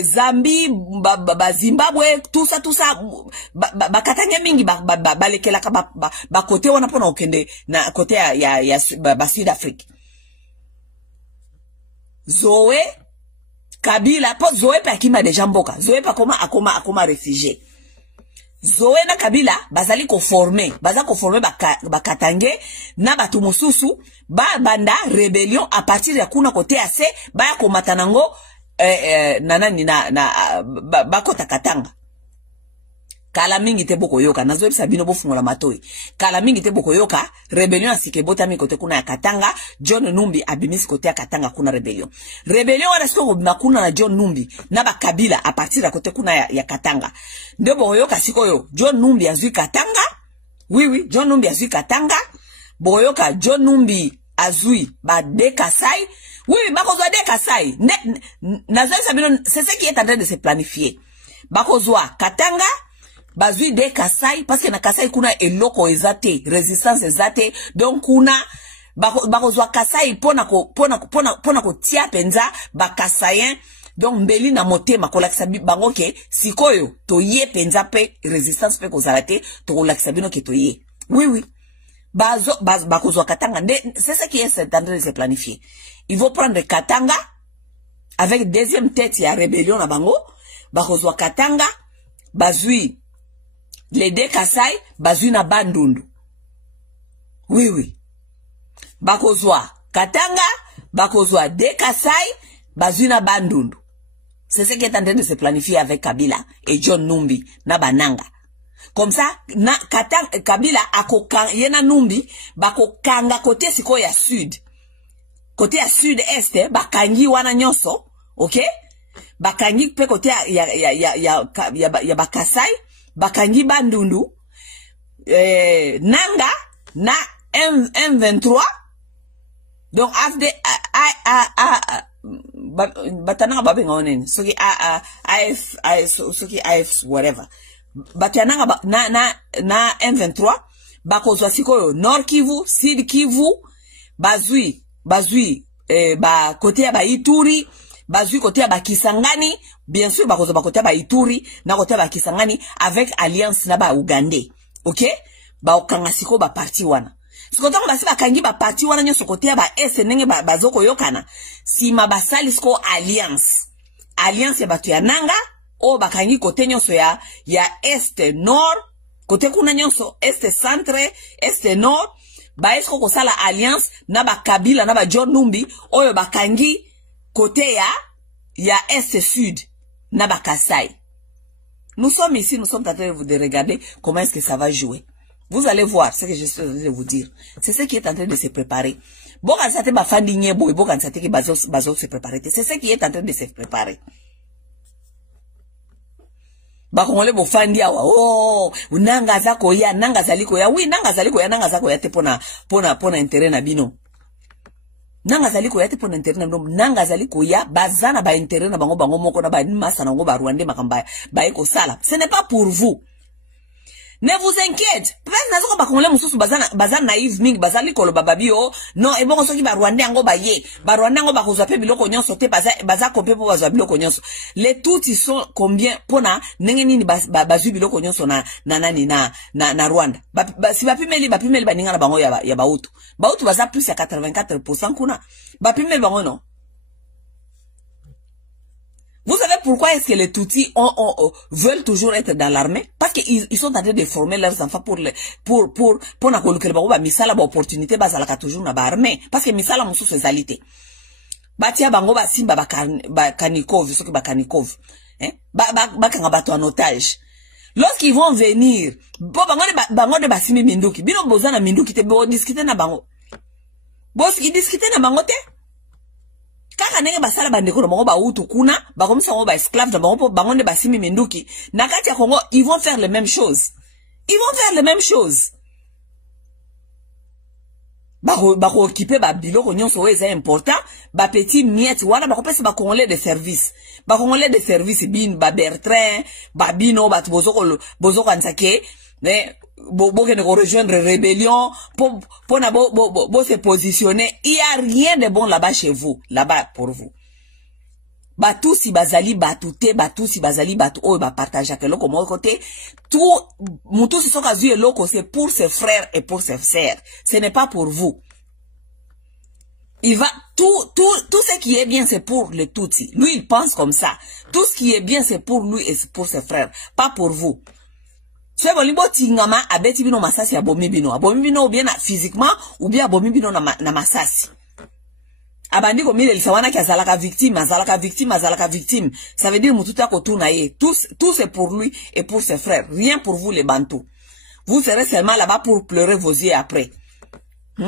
Zambie ba Zimbabwe tout ça ba Katanga mingi ba lekela ka ba côté wana pona okende na côté ya ba Sud Afrique. Zoé Kabila po Zoé pa kima deja mboka Zoé pa akoma réfugié. Zoé na Kabila bazali ko former ba Katange na batu mususu ba banda rébellion à partir ya kuna côté AC ba ya komata nango nanani na bakota Katanga. Kala mingi te boko yoka nazo ebisa bino bofungola matoi kala mingi te boko yoka rébellion asike botami kote kuna ya Katanga John Numbi abimisi kote ya Katanga kuna rébellion wana siko makuna na John Numbi na ba Kabila à partir ya kote kuna ya Katanga nde boko yoka sikoyo John Numbi azui Katanga. Oui John Numbi azui Katanga boko yoka John Numbi azui ba de Kasai. Oui bakozwa de Kasai nazo ebisa bino c'est ce qui est en train de se planifier bakozwa Katanga bazui de Kasai parce que na Kasai kuna eloko ezate résistance ezate donc kuna bakozwa Kasai pona ko tia penza ba Kasayen donc mbeli na motema kolakisa bango ke sikoyo toye penza pe résistance pe kozalate to kolakisa bino ke toye. Oui bakozwa Katanga c'est ce qui est en train de se planifier. Ils vont prendre Katanga avec deuxième tête ya rébellion na bango bakozwa Katanga bazui les deux Kasai bazui na Bandundu. Oui bakozwa Katanga bakozwa de Kasai Bazuna Bandundu. C'est ce qui est en train de se planifier avec Kabila et John Numbi, na bananga. Comme ça, Kabila yena Numbi, bako kanga côté siko ya sud. Côté ya sud-est, bakangi wana nyonso, ok? Bakangi pe côté ya Bakasai, bakangi Bandundu, Nanga, na M23. Donc, after, batananga babenga onene soki AF whatever batananga na M23 bakozwa sikoyo Nord Kivu, Sud Kivu, bazui ba côté ya ba Ituri, bazui côté ya ba Kisangani, bien sûr bakozwa ba côté ya ba Ituri na côté ya ba Kisangani avec alliance na ba Ugandais, OK? Ba okanga siko ba parti wana. Sikotango basi bakangi ba parti wana nyoso côté ya ba SNNG bazoko yokana. Si mabasali sko alliance ya batu ya nanga o bakangi côté nyoso ya est nord, côté kuna nyoso est centre, est nord, ba esko kosala alliance na ba Kabila na ba John Numbi oyo bakangi côté ya est sud na ba Kasai. Nous sommes ici, nous sommes en train de regarder comment est-ce que ça va jouer. Vous allez voir ce que je suis en train de vous dire. C'est ce qui est en train de se préparer. Bon, quand ça te va faire digner, bon, quand ça te va se préparer. C'est ce qui est en train de se préparer. Bah, on le bofandi awa. Oh, nanga zako ya, nanga zaliko ya. Oui, nanga zaliko ya te pona intérêt na bino. Nanga zaliko ya te pona intérêt na bino. Nanga zaliko ya, bazana ba intérêt na bango moko na ba masa na ngo ba Rwanda makamba ba eko sala. Ce n'est pas pour vous. Ne vous inquiète. Peut-être nazo ba kongole mususu bazana naïve ming bazali kolo bababio. Non, et bon soki ba Rwanda ngo ba ye. Ba Rwanda ngo ba kozwa pe biloko nyonso te baza kopé po bazwa biloko nyonso. Les tout ils sont combien pona nenge nini bazwi biloko nyonso na Rwanda. Si bapimeli ba ninga na bango ya bautu. Bautu baza plus ya 84% kuna. Bapimeli bango non. Vous savez pourquoi est-ce que les Tutsis veulent toujours être dans l'armée? Parce qu'ils sont en train de former leurs enfants pour na kolukele ba misala ba opportunité bazalaka toujours na ba armée. Parce que misala mususu ezalité. Batia bango ba simba ba Kanikov, soki ba Kanikov. Ba kanga bato en otage. Lorsqu'ils vont venir, bango de basimi minduki. Bino bozana minduki te bo discuter na bango. Boski discuter na bango te? Kaka nenge basala bandeko bango ba utu kuna, ba comme ça on ba esclave bango bango de basimi minduki. Na kati ya Congo, ils vont faire les mêmes choses. Ils vont faire les mêmes choses. Ba occuper ba biloko nyonso c'est important, ba petit miette wala ba kopesa ba congolais de service. Ba congolais de service bin ba Bertrand, ba bino ba bozoko ansake, boke ne rejoindre rébellion pour se positionner. Il y a rien de bon là-bas chez vous, là-bas pour vous. Batou si bazali batute, batou si bazali batou oh ba partage que loko mon côté tout mutu si soka zui loko c'est pour ses frères et pour ses sœurs. Ce n'est pas pour vous. Il va tout ce qui est bien c'est pour le Tutsi. Lui il pense comme ça. Tout ce qui est bien c'est pour lui et pour ses frères, pas pour vous. C'est bon, libo tingama abeti bino masasi abomi bino ou bien physiquement ou bien abomi bino na masasi. Abandi ko mile lisawana ki azalaka victime. Ça veut dire mututa ko tuna ye. Tout c'est pour lui et pour ses frères. Rien pour vous les Bantous. Vous serez seulement là-bas pour pleurer vos yeux après. Oui.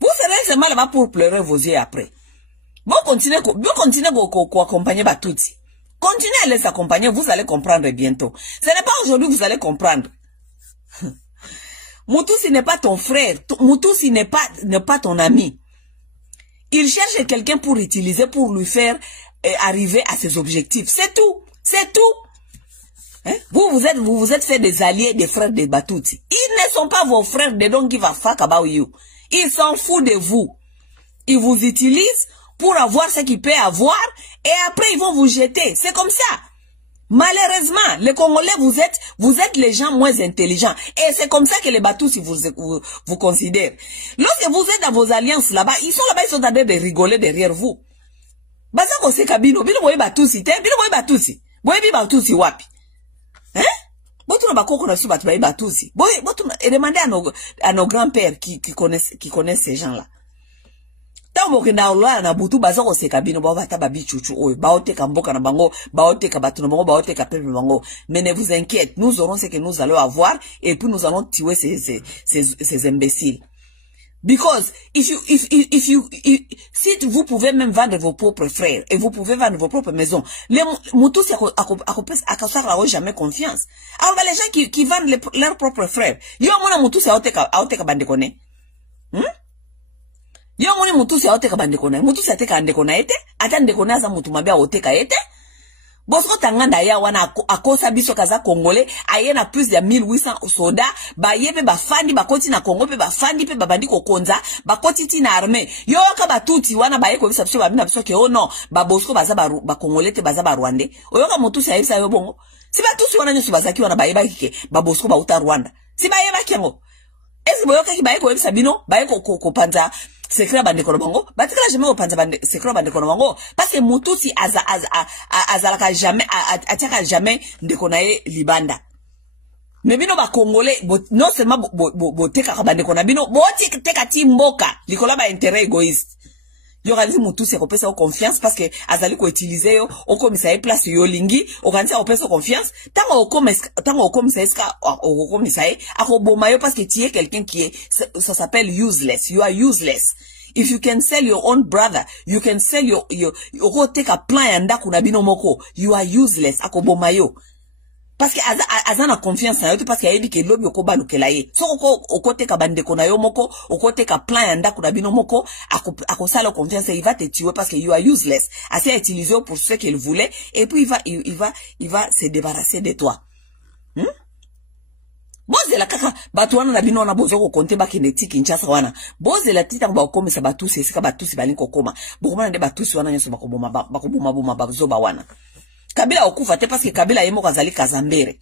Vous serez seulement là-bas pour pleurer vos yeux après. Bon continuez ko accompagner Batouti. Continuez à les accompagner, vous allez comprendre bientôt. Ce n'est pas aujourd'hui que vous allez comprendre. Moutousi n'est pas ton frère. Moutousi n'est pas ton ami. Il cherche quelqu'un pour utiliser, pour lui faire arriver à ses objectifs. C'est tout. C'est tout. Hein? Vous vous êtes fait des alliés, des frères de Batouti. Ils ne sont pas vos frères. They don't give a fuck about you. Ils s'en foutent de vous. Ils vous utilisent pour avoir ce qu'ils peuvent avoir et après ils vont vous jeter. C'est comme ça. Malheureusement, les Congolais, vous êtes les gens moins intelligents. Et c'est comme ça que les Batousi vous considèrent. Lorsque vous êtes dans vos alliances là-bas, ils sont en train de rigoler derrière vous. Bazako se kabino, bino boye Batousi, bino boye Batousi. Boye bi Batousi wapi. Hein? Botu na bakoko na su batu baye Batousi. Boye, botu na, et demandez à nos grands-pères qui connaissent ces gens-là. Tant que na na butu baza ko seka bino ba bata ba bichuchu oyo ba oteka mboka na bango ba oteka batu na bango ba oteka peuple bango. Mais ne vous inquiétez, nous aurons ce que nous allons avoir et puis nous allons tuer ces imbéciles. Because si vous pouvez même vendre vos propres frères et vous pouvez vendre vos propres maisons, les Moutous n'auront jamais confiance. Alors les gens qui vendent leurs propres frères, yo mona Moutous aoteka bandekone. Yo moni Moutous aoteka bandekone. Moutous ateka andekona ete, ata ndekona aza mutu mabe aoteka ete. Bosko tanganda ya wana akosa biso kaza Congolais ayena plus de 1800 soda ba yebe ba fandi ba koti na Congo pe ba fandi pe ba bandi kokonza ba koti ti na armée yo ka batuti wana ba yeko bisa biso ba bina biso ke oh non ba Bosko baza ba Congolais te baza ba Rwandais oyo ka mutu sa yebisa yo bongo si ba tusi wana nyoso bazaki wana ba yeba kike ba Bosko ba uta Rwanda si ba yeba kengo esi boyo ka ki ba yeko yebisa bino ba yeko kopanza secret bandeko bango batikala jamais opanza secret bandeko bango parce que Moutousi azalaka jamais atiaka jamais ndeko na ye libanda mais bino ba Congolais non seulement boteka bandeko na bino boteka timboka likola ba intérêt égoïste yo réalise Moutousi akopesa confiance parce que azali ko utiliser yo okomisa e place yo lingi okanisa opesa confiance tango okomisa eska okomisa e akoboma yo parce que tu es quelqu'un qui est ça s'appelle useless. You are useless. If you can sell your own brother, you can sell your take a plan yanda kuna bino moko. You are useless. Akoboma yo. Parce que azana confiance na yo parce que ayebi ke lobi okoba lukela ye. So okote ka bandeko na yo moko, okote ka plan yanda kuna bino moko, akosala confiance il va te tuer parce que you are useless. Assez utilisé pour ce qu'il voulait et puis il va se débarrasser de toi. Boze la kaka batu wana na bino na bozo ko konte ba kinetique Kinshasa wana. Boze la tita ba okomisa batusi esika batusi balinko koma. Bokomana nde batusi wana nyoso bakoboma bazoba wana. Kabila okufa te parce que Kabila yemo kazali Kazambere.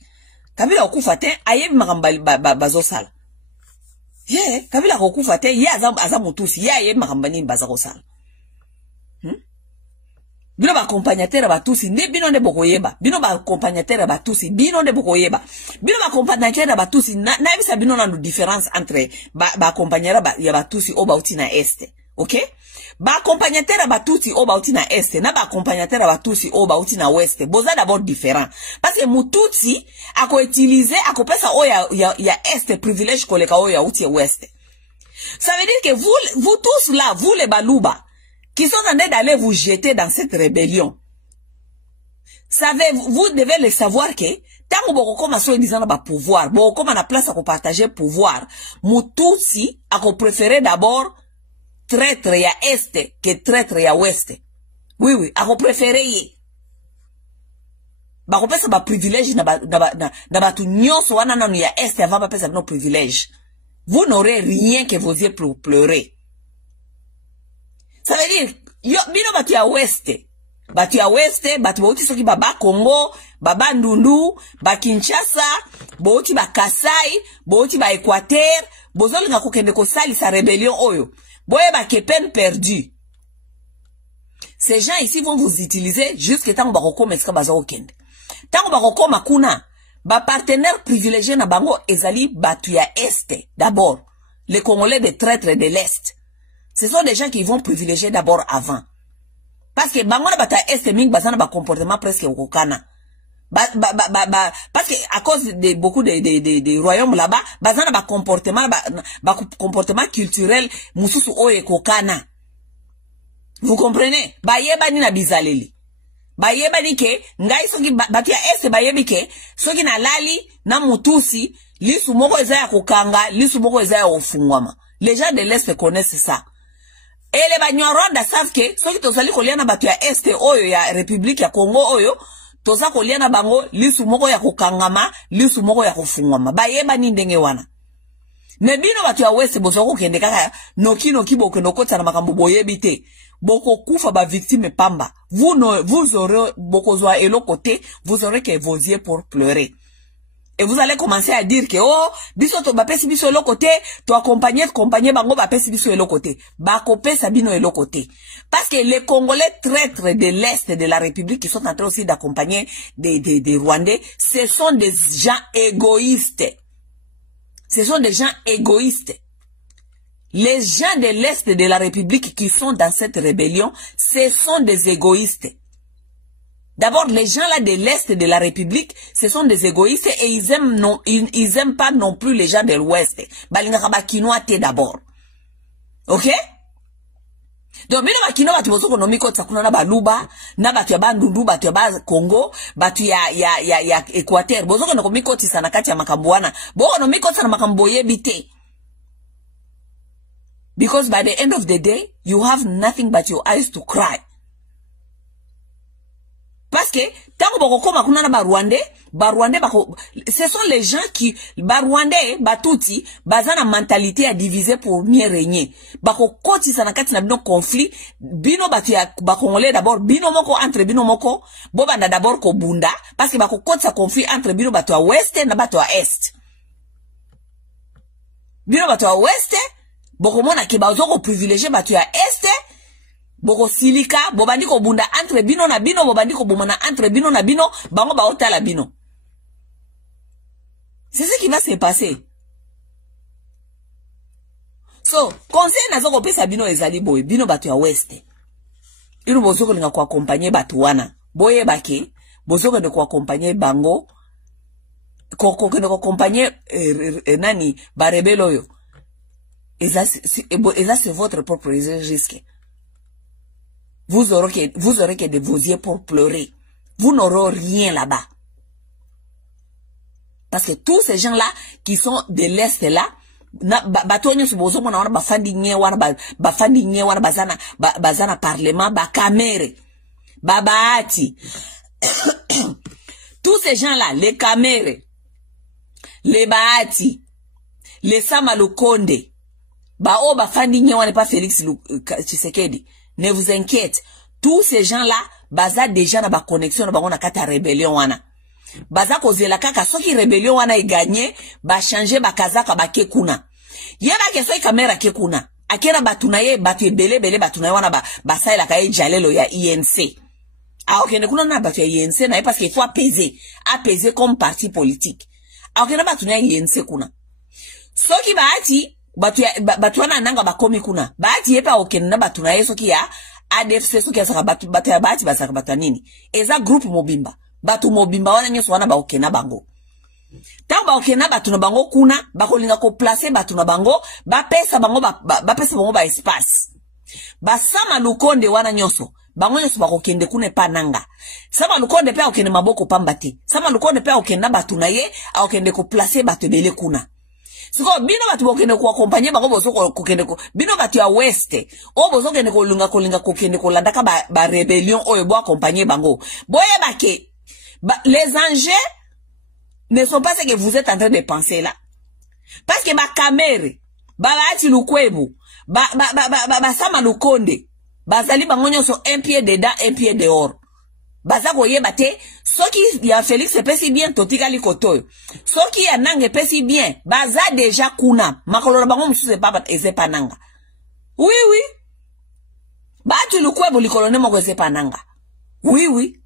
Kabila okufa te ayebi makamba bazosala. Kabila okufa te ye aza Moutousi ye ayebi makamba nini bazosala. Bino ba accompagnateur batusi nde bino nde bokoyeba. Bino ba accompagnateur batusi bino nde bokoyeba. Bino ba accompagnateur batusi na bisa bino na différence entre ba accompagnateur ya batusi o bauti na este. OK? Ba accompagnateur batusi o bauti na este na ba accompagnateur batusi o bauti na ouest. Boza d'abord différent. Parce que Moutousi ako utiliser akopesa o ya este privilège koleka o ya outi ouest. Ça veut dire que vous tous là, vous les Balouba qui sont en train d'aller vous jeter dans cette rébellion. Vous devez le savoir que tant que vous commencez à dire que pouvoir, vous commencez à place à partager pouvoir, Moutousi a préféré d'abord traître ya est que traître ya ouest. Oui, a préféré ba kopesa ba privilège na batu nyonso wana nanu ya est avant ba pesa no privilège. Vous n'aurez rien que vos yeux pour pleurer. Ça veut dire, yo, bino batu ya ouest, batu bauti soki baba Congo, baba Ndundu, ba Kinshasa, bauti ba Kasai, bauti ba Équateur, bozoli nga kokende kosali sa rébellion oyo. Boye ba ke peine perdue. Ces gens ici vont vous utiliser jusqu'à temps ba kokoma eska bazo okende. Tant ba kokoma kuna, ba partenaire privilégié na bango ezali batu ya est d'abord. Les Congolais des traîtres de l'Est. Ce sont des gens qui vont privilégier d'abord avant. Parce que bangona bata est ming bazana ba comportement presque okokana. Parce que à cause de beaucoup de royaumes là-bas, bazana ba comportement culturel mususu oye kokana. Vous comprenez? Ba yeba ni na bizaleli. Ba yeba ni ke ngai soki batia est ba yebi ke soki na lali na Moutousi lisu moko eza ya kokanga, lisu moko eza ya ofungwama. Les gens de l'Est connaissent ça. Et les Banyarwanda savent que ceux qui tozali kolia na batu ya Est oyo ya République ya Congo oyo, toza kolia na bango lisu moko ya kokangama, lisu moko ya kofungwama. Bayeba ni ndenge wana. Mais bino batu ya West bozoko kende kaka noki boko nokota na makambo boyebi te. Boko kufa ba victime pamba. Vous aurez boko zoa elo côté, vous aurez que vos yeux pour pleurer. Et vous allez commencer à dire que, oh, biso to bapesi biso elo côté, to accompagner bango bapesi biso elo côté. Bakope sabino elo côté. Parce que les Congolais traîtres de l'Est de la République qui sont en train aussi d'accompagner des Rwandais, ce sont des gens égoïstes. Ce sont des gens égoïstes. Les gens de l'Est de la République qui sont dans cette rébellion, ce sont des égoïstes. D'abord, les gens là de l'Est de la République, ce sont des égoïstes et ils aiment pas non plus les gens de l'Ouest. Balinga bakinois d'abord. Ok? Donc, bino bakino batu bosoko no miko tsakuna na baluba, na batu ya bandundu, batu ya ba Congo, batu ya Equateur. Bosoko no miko tsana kati ya makambuana. Boko no miko tsana makamboye bite. Because by the end of the day, you have nothing but your eyes to cry. Parce que, tango boko koma kuna na Barwandais, ce sont les gens qui, Barwandais, Batouti, bazana mentalité à diviser pour mieux régner. Bako koti sanakati na bino conflit, bino batu ya Bakongolais d'abord, bino moko entre bino moko, bobanda d'abord ko bunda, parce que bako koti sa conflit entre bino batu à Ouest na batu à Est. Bino batu à Ouest, boko mona ki bazoko privilégié batu à Est, boko silika, bobandi ko bunda entre bino na bino, bobandi ko bumana entre bino na bino, bango ba otala bino. C'est ce qui va se passer. So, conseil na zoko pesa bino ezali boy, bino batu ya West. Inu bozoko linga kwa accompagner batu wana. Boye bake, bozoko de kwa accompagner bango, koko de kwa accompagner nani, barebelo yo. Et ça c'est votre propre risque. Vous aurez que de vos yeux pour pleurer. Vous n'aurez rien là-bas. Parce que tous ces gens-là qui sont de l'Est là, batonyo subozo mona wana bafandi nye wana bazana parlement ba kamere babaati. Tous ces gens-là, les kamere, les baati, les Samalukonde, bafandi nye wana pas Félix Tshisekedi. Ne vous inquiétez, tous ces gens-là, baza déjà na ba connexion na bango na kata rébellion wana. Baza kozela kaka soki rébellion wana e gagné, ba changer ba kazaka ba kekuna. Yeba ke soki kamera kekuna. Akera batuna ye batu ebele batuna wana ba saila ka jalelo ya INC. A okende kuna na batu ya INC na parce qu'il faut apaiser comme parti politique. A okende batuna ya INC kuna. Soki baati batu wana nanga bakomi kuna. Baati yepa okende na batu na yeso ki ya ADFC soki ya saka batu ya baati basaka batu nini. Eza groupe mobimba. Batu mobimba wana nyoso wana ba okena bango. Tango ba okena batu na bango kuna, bakolinga ko placer batu na bango, bapesa bango ba espace. Ba Samalukonde wana nyoso. Bango nyoso bakokende kuna pa nanga. Samalukonde pe okende maboko pambati. Samalukonde pe okenda batu na ye, okende ko placer batu bele kuna. Siko bino batu bokende ko accompagner bango bozoko kokende ko bino batu ya West o bozokende ko lunga kokende ko landaka ba rébellion oyo bo accompagner bango boye bake les enjeux ne sont pas ce que vous êtes en train de penser là parce que ba kamere ba ati lukwebu ba Samalukonde bazali bango nyoso un pied dedans un pied dehors baza koyeba te soki ya Félix pesi bien totikali kotoyo soki ya nange pesi bien baza déjà kuna makolo bango mususu papa ezepa nanga oui batu lukwebu likolone moko ezepa nanga oui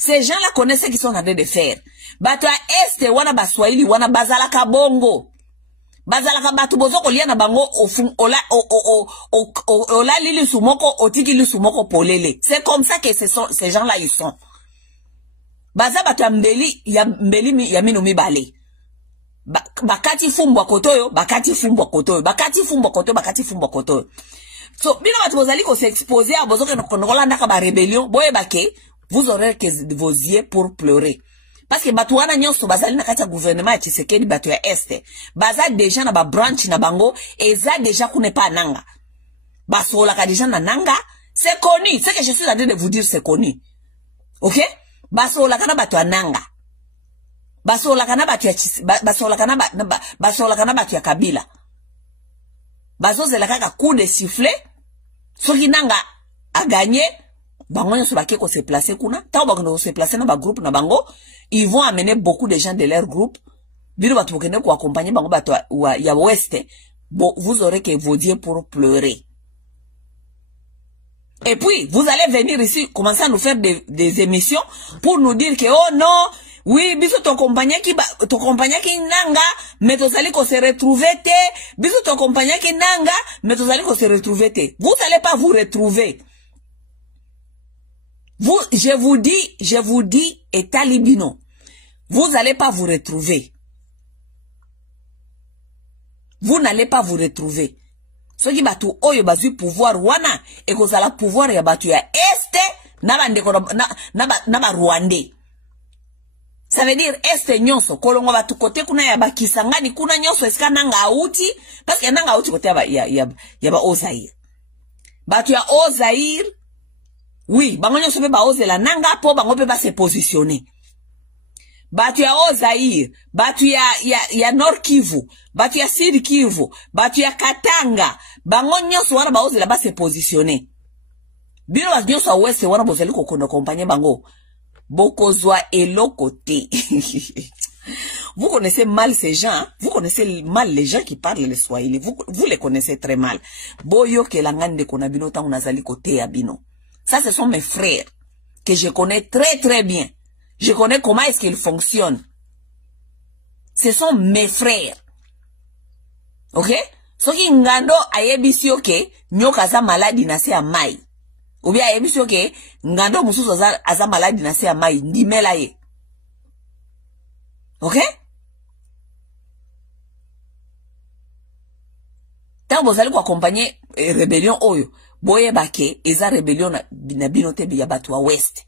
ces gens là connaissent ce qu'ils sont en train de faire batu a Est wana baswahili wana bazala kabongo bazalaka batu bozoko lia na bango ola lili sumoko otiki li sumoko polele. C'est comme ça que ces gens là ils sont. Baza batu ya mbeli ya minu mibale. Bakati fumbwa kotoyo, bakati fumbwa kotoyo. So bino batu bozali ko s'exposer a bozoko nokola ndaka ba rébellion, boye bake, vous aurez que vos yeux pour pleurer. Parce que batu wana nyonso bazali na kati ya gouvernement ya Tshisekedi batu ya Est. Baza déjà na ba branch na bango eza déjà kune pa nanga. Basola ka déjà na nanga, c'est connu. Ce que je suis en train de vous dire c'est connu. OK? Basola kana batu ya nanga. Basola kana batu ya Kabila. Bazozela kaka coup de sifflet. Soki nanga a gagné bango nyoso bakeko se placer kuna ta bakendo se placer na ba groupe na bango ils vont amener beaucoup de gens de leur groupe bino batu bokende ko accompagner bango batu ya West vous aurez que vos yeux pour pleurer et puis vous allez venir ici commencer à nous faire des émissions pour nous dire que oh non Oui, biso to compagnie qui nanga, mais tozali ko se retrouver te. Biso to compagnie qui nanga, mais tozali ko se retrouver te. Vous allez pas vous retrouver. Vous, je vous dis, et talibino. Vous allez pas vous retrouver. Vous n'allez pas vous retrouver. Ce qui batu oyo bazu pouvoir wana, et que ça la pouvoir ya batu ya este, naba Rwandais. Ça veut dire este nyonso kolongo batu kote kuna ya bakisangani kuna nyonso eska nanga auti parce que nanga auti kote ya ba Ozaïr. Batu ya Ozaïr, oui, bango nyonso pe ba ozela nanga po bango pe ba se positionner. Batu ya Ozaïr, batu ya Nord Kivu, batu ya Sud Kivu, batu ya Katanga, bango nyonso wana ba ozela ba se positionner. Bino ba nyonso wese wana bozeli ko kono compagnie bango. Bokozwa elokote. Vous connaissez mal ces gens, vous connaissez mal les gens qui parlent le Swahili, vous les connaissez très mal. Boyo ke langande konabino tangu nazali kote ya bino. Ça ce sont mes frères que je connais très très bien. Je connais comment est-ce qu'ils fonctionnent. Ce sont mes frères. OK? Soki ngando ayebisi oke nyoka za maladi na se amai. Ou bien ayebisi oke ngando mususu aza maladi na se amai ndimela ye. OK? Tant bozali ko accompagner rébellion oyo, boye bake eza rébellion na binote ya batu wa West.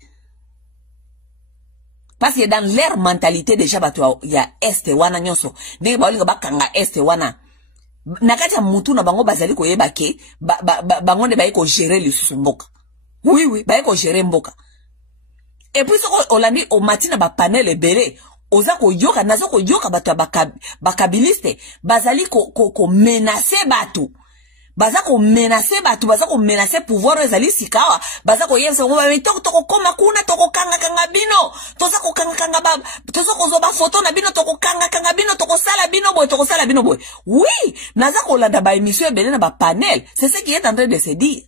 Parce que dans leur mentalité déjà batu ya Est wana nyonso, ndenge baolinga bakanga Est wana. Nakati ya mutu na bango bazali ko yebake, bango ne baye ko gérer lisusu mboka. Oui, baye ko gérer mboka. Et puis soko olandi o matina ba panel ebele, oza ko yoka nazo ko yoka batu bakabiliste, bazali ko menacer batu. Baza ko menacer batu, baza ko menacer pouvoir ezali sikawa, baza ko yebisa ngo ba toko koma kuna toko kanga bino, toza ko kanga ba, toza ko zoba photo na bino toko kanga bino, toko sala bino boy. Oui, naza ko landa ba émission ebele na ba panel, c'est ce qui est en train de se dire.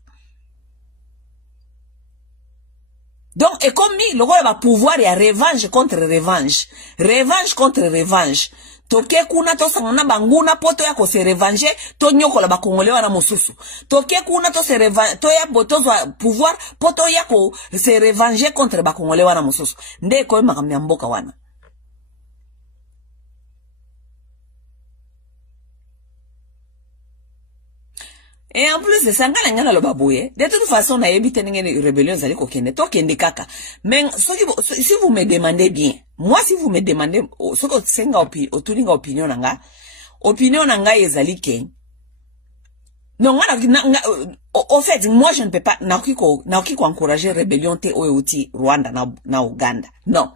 Donc, et comme mi, le roi va pouvoir y a revanche contre revanche. Revanche contre revanche. Toke kuna to sangana banguna poto ya ko se revanche, to nyoko la bakongole wana mosusu. Toke kuna to se revanche, to ya botozo pouvoir poto ya ko se revanche contre bakongole wana mosusu. Nde ko makamya mboka wana. Et en plus de ça, ngana lo babouye. De toute façon, na yebite ngene rébellion zali ko kende to kende kaka. Mais si vous me demandez bien, moi si vous me demandez ce que senga opinion nanga ezali ke. Non, au fait, moi je ne peux pas naoki ko encourager rébellion te outi Rwanda na Uganda. Non.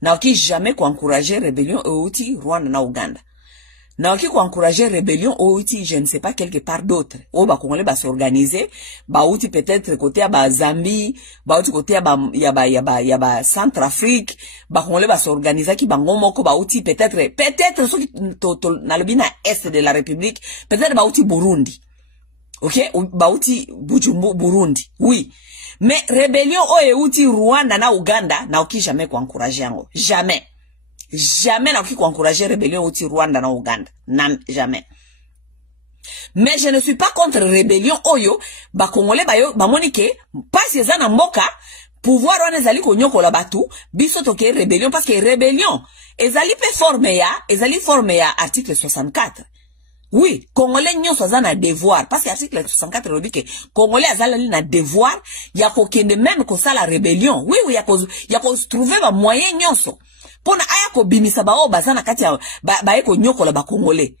Naoki jamais ko encourager rébellion outi Rwanda na Uganda. Na qui encourager rébellion outi je ne sais pas quelque part d'autre o ba congolais ba s'organiser ba outi peut-être côté ba Zambie ba outi côté ba ya ba Centrafrique ba congolais ba s'organiser ki bango moko ba outi peut-être ce qui na lobina est de la République peut-être ba outi Burundi. OK, ba outi Burundi. Oui. Mais rébellion o outi Rwanda na Uganda na oki jamais ko encourager yango. Jamais. Jamais n'a qui encourager rébellion au Rwanda na Uganda. Non, jamais. Mais je ne suis pas contre rébellion oyo, ba Congolais ba monike, pas ces na mboka, pouvoir wana ezali ko nyoko la batu, biso toke rébellion parce que rébellion, ezali forme ya article 64. Oui, Congolais nyonso azana devoir parce que article 64 dit que Congolais azala na devoir ya ko kende même ko sala rébellion. Oui, ya ko trouver ba moyen nyonso. Pona aya ko bimisa ba o bazana kati ya ba eko nyoko la ba Congolais.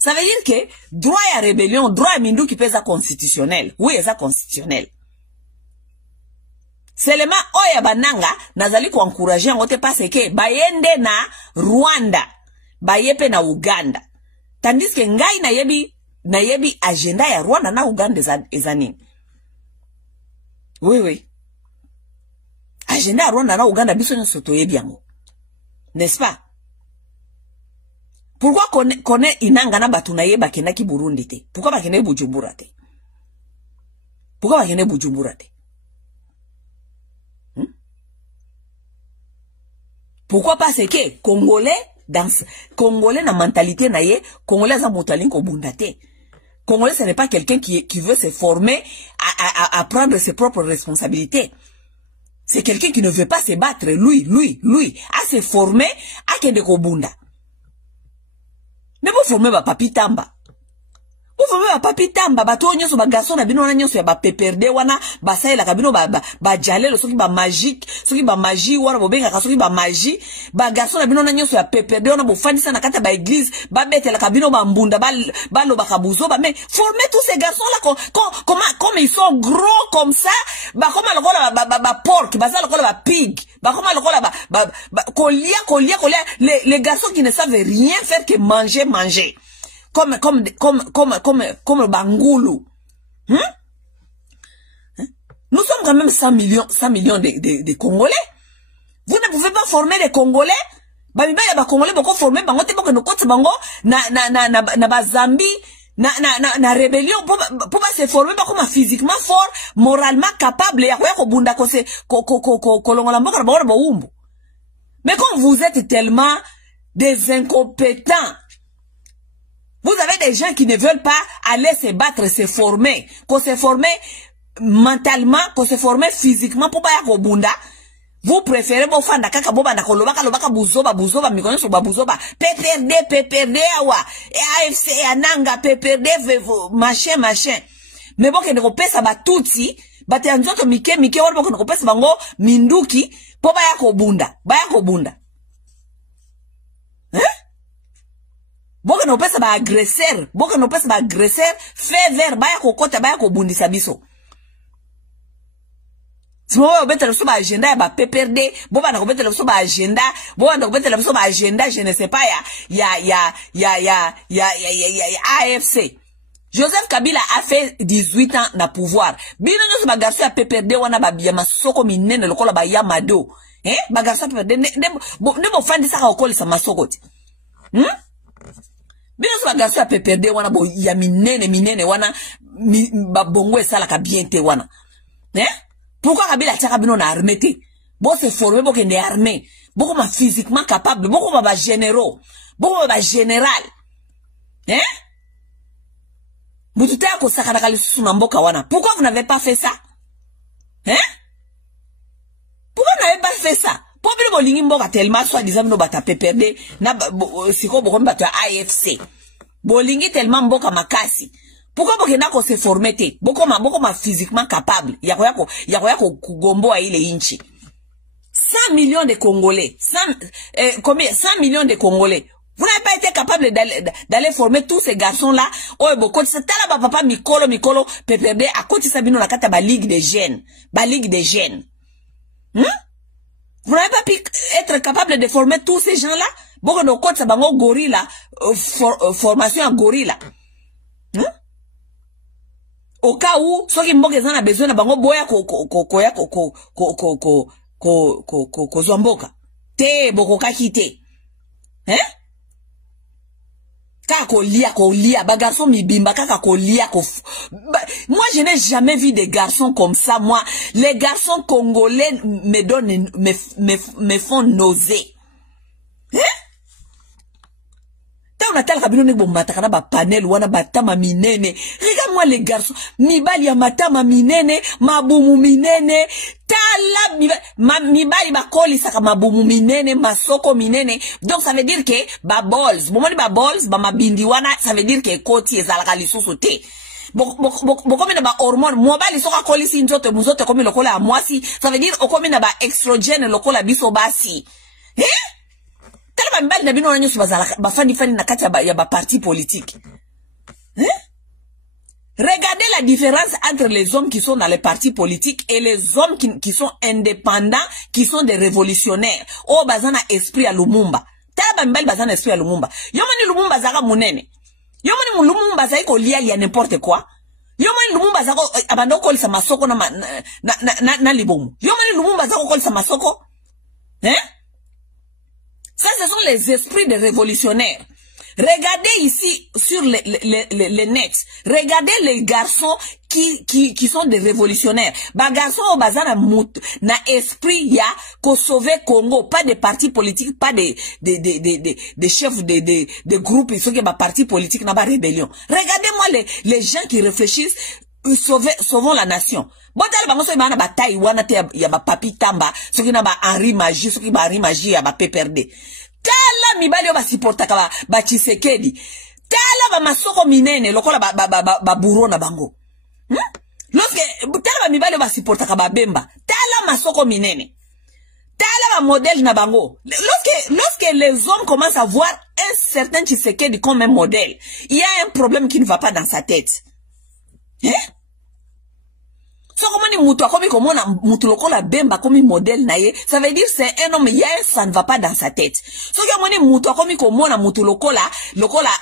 Ça veut dire que droit à rébellion, droit à mindu qui pesa constitutionnel. Oui, c'est constitutionnel. Seulement oya bananga nazali ko encourager ngote parce que bayende na Rwanda, bayepe na Uganda. Tandis que ngai na yebi agenda ya Rwanda na Uganda ezani. Oui. Agenda ya Rwanda na Uganda biso nyoso toyebi yango. N'est-ce pas? Pourquoi connaît inanga na batu na yeba kena ki Burundi te? Pourquoi ba kena Bujumbura te? Pourquoi pas c'est que Congolais, Congolais na mentalité na ye, Congolais za motalinko bundate. Congolais, ce n'est pas quelqu'un qui veut se former à prendre ses propres responsabilités. C'est quelqu'un qui ne veut pas se battre, lui, à se former, à kende kobunda. Mais vous formez ba papi tamba. Vous formez ba papi tamba, ba to nyoso ba garçon na bino na nyoso ya ba peperde wana, ba saela ka bino ba jalelo soki ba magique, soki ba magie wana bobenga ka soki ba magie, ba garçon na bino na nyoso ya peperde wana bo fandisa na kata ba église, ba betela ka bino ba mbunda ba lo ba kabuzo ba, mais formez tous ces garçons là comme ils sont gros comme ça, ba comme ba porc, ba ça ba pig. Bah comment les garçons qui ne savent rien faire que manger comme Bangoulou. Nous sommes quand même 100 millions de Congolais. Vous ne pouvez pas former les Congolais. Bah Congolais beaucoup former bango te boko no koti bango na Zambie. Na rébellion pour pas se former pas comme physiquement fort, moralement capable ya ko bunda ko se kolongola mboka ba ba umbu. Mais comme vous êtes tellement des incompétents, vous avez des gens qui ne veulent pas aller se battre, se former, qu'on se former mentalement, qu'on se former physiquement pour pas ya ko bunda. Vous préférez vos fans kaka boba na kolobaka buzoba mikonyo so babuzoba PPRD awa AFC ananga PPRD machin mais bon que ne kopesa ba tuti ba te nzoto mike wala boko ne kopesa bango minduki po ba ya kobunda hein boko ne kopesa ba agresseur fait vert ba ya kokota ba ya kobundisa biso. Si vous avez un agenda, ba PPRD, vous avez un agenda, je ne sais pas, AFC. Joseph Kabila a fait 18 ans na pouvoir. Bino nous ba garçon ya PPRD wana ba biyama soko minene lokola ba yamado. Ba garçon PPRD ne bo fandi saka okoli sa masoko ti. Bino nous ba garçon ya PPRD wana bo ya minene wana ba bongo esala ka biente wana. Pourquoi Kabila tchaka bino na armée te? Bon se former bon kende armée. Bon ma physiquement capable, bon ba généraux, bon ba général. Mututa ko sakana kalisusu na mboka wana. Pourquoi vous n'avez pas fait ça? Pourquoi vous n'avez pas fait ça? Pour bino bolingi mboka tellement soit disant no bata PPRD na siko bokombi bato AFC. Bolingi tellement mboka makasi. Pourquoi bokenda ko se former te? Boko ma physiquement capable. Yako kugomboa ile inchi. 100 millions de Congolais. 100 millions de Congolais. Vous n'avez pas été capable d'aller former tous ces garçons-là. Oh, boko, c'est là papa Mikolo, PPRD, à côté de Sabino, la kata ba ligue des jeunes. Vous n'avez pas pu être capable de former tous ces gens-là. Boko no côté bango gorilla, formation à gorilla. Au cas où, ceux qui m'ont besoin de bango boya ko zwamboka. Te boko kakite. Kaka ko lia, ba garçon mi bimba kaka ko lia moi je n'ai jamais vu des garçons comme ça. Moi, les garçons congolais me font nauser. On a tel rabino ne bon matakana ba panel wana batama minene. Regarde-moi les garçons, mibali ya matama minene, mabumu minene, tala mibali ba koli saka mabumu minene, masoko minene. Donc ça veut dire que ba balls, bomoni ba balls, ba mabindi wana, ça veut dire que koti ezalaka lisusu te. Bokomi na ba hormone, mwabali soka koli si nzote muzote komi lokola amwasi, ça veut dire okomi na ba extrogène lokola biso basi. Parti politique. Regardez la différence entre les hommes qui sont dans les partis politiques et les hommes qui sont indépendants, qui sont des révolutionnaires. Oh, bazana esprit à Lumumba. Bazana esprit à Lumumba. Yomani Lumumba zaka munene. Yomani Lumumba zaka ko lia n'importe quoi. Yomani Lumumba zaka abando ko lisa masoko na libomu. Yomani Lumumba zaka ko lisa masoko. Ça, ce sont les esprits des révolutionnaires. Regardez ici sur les nets. Regardez les garçons qui sont des révolutionnaires. Ba garçons au bazar na esprit ya ko sauver Congo, pas des partis politiques, pas des chefs de groupes, ils sont que ba parti politique na ba rébellion. Regardez-moi les gens qui réfléchissent sauvons la nation. Botal bango so ibana bataille wana te ya ba papi tamba, so ki na ba Henri Magie, so ki ba Henri Magie ya ba PPRD. Tala mibali yo ba supporta ka ba Tshisekedi. Tala ba masoko minene lokola ba bureau na bango. Lorsque tala ba mibali yo ba supporta ka ba Bemba. Tala masoko minene. Tala ba modèle na bango. Lorsque les hommes commencent à voir un certain Tshisekedi comme un modèle, il y a un problème qui ne va pas dans sa tête. Hein? So comment ni mutu akomi komona mutu lokola Bemba komi modèle na ye, ça veut dire c'est un homme, ça ne va pas dans sa tête. So comment ni mutu akomi komona mutu lokola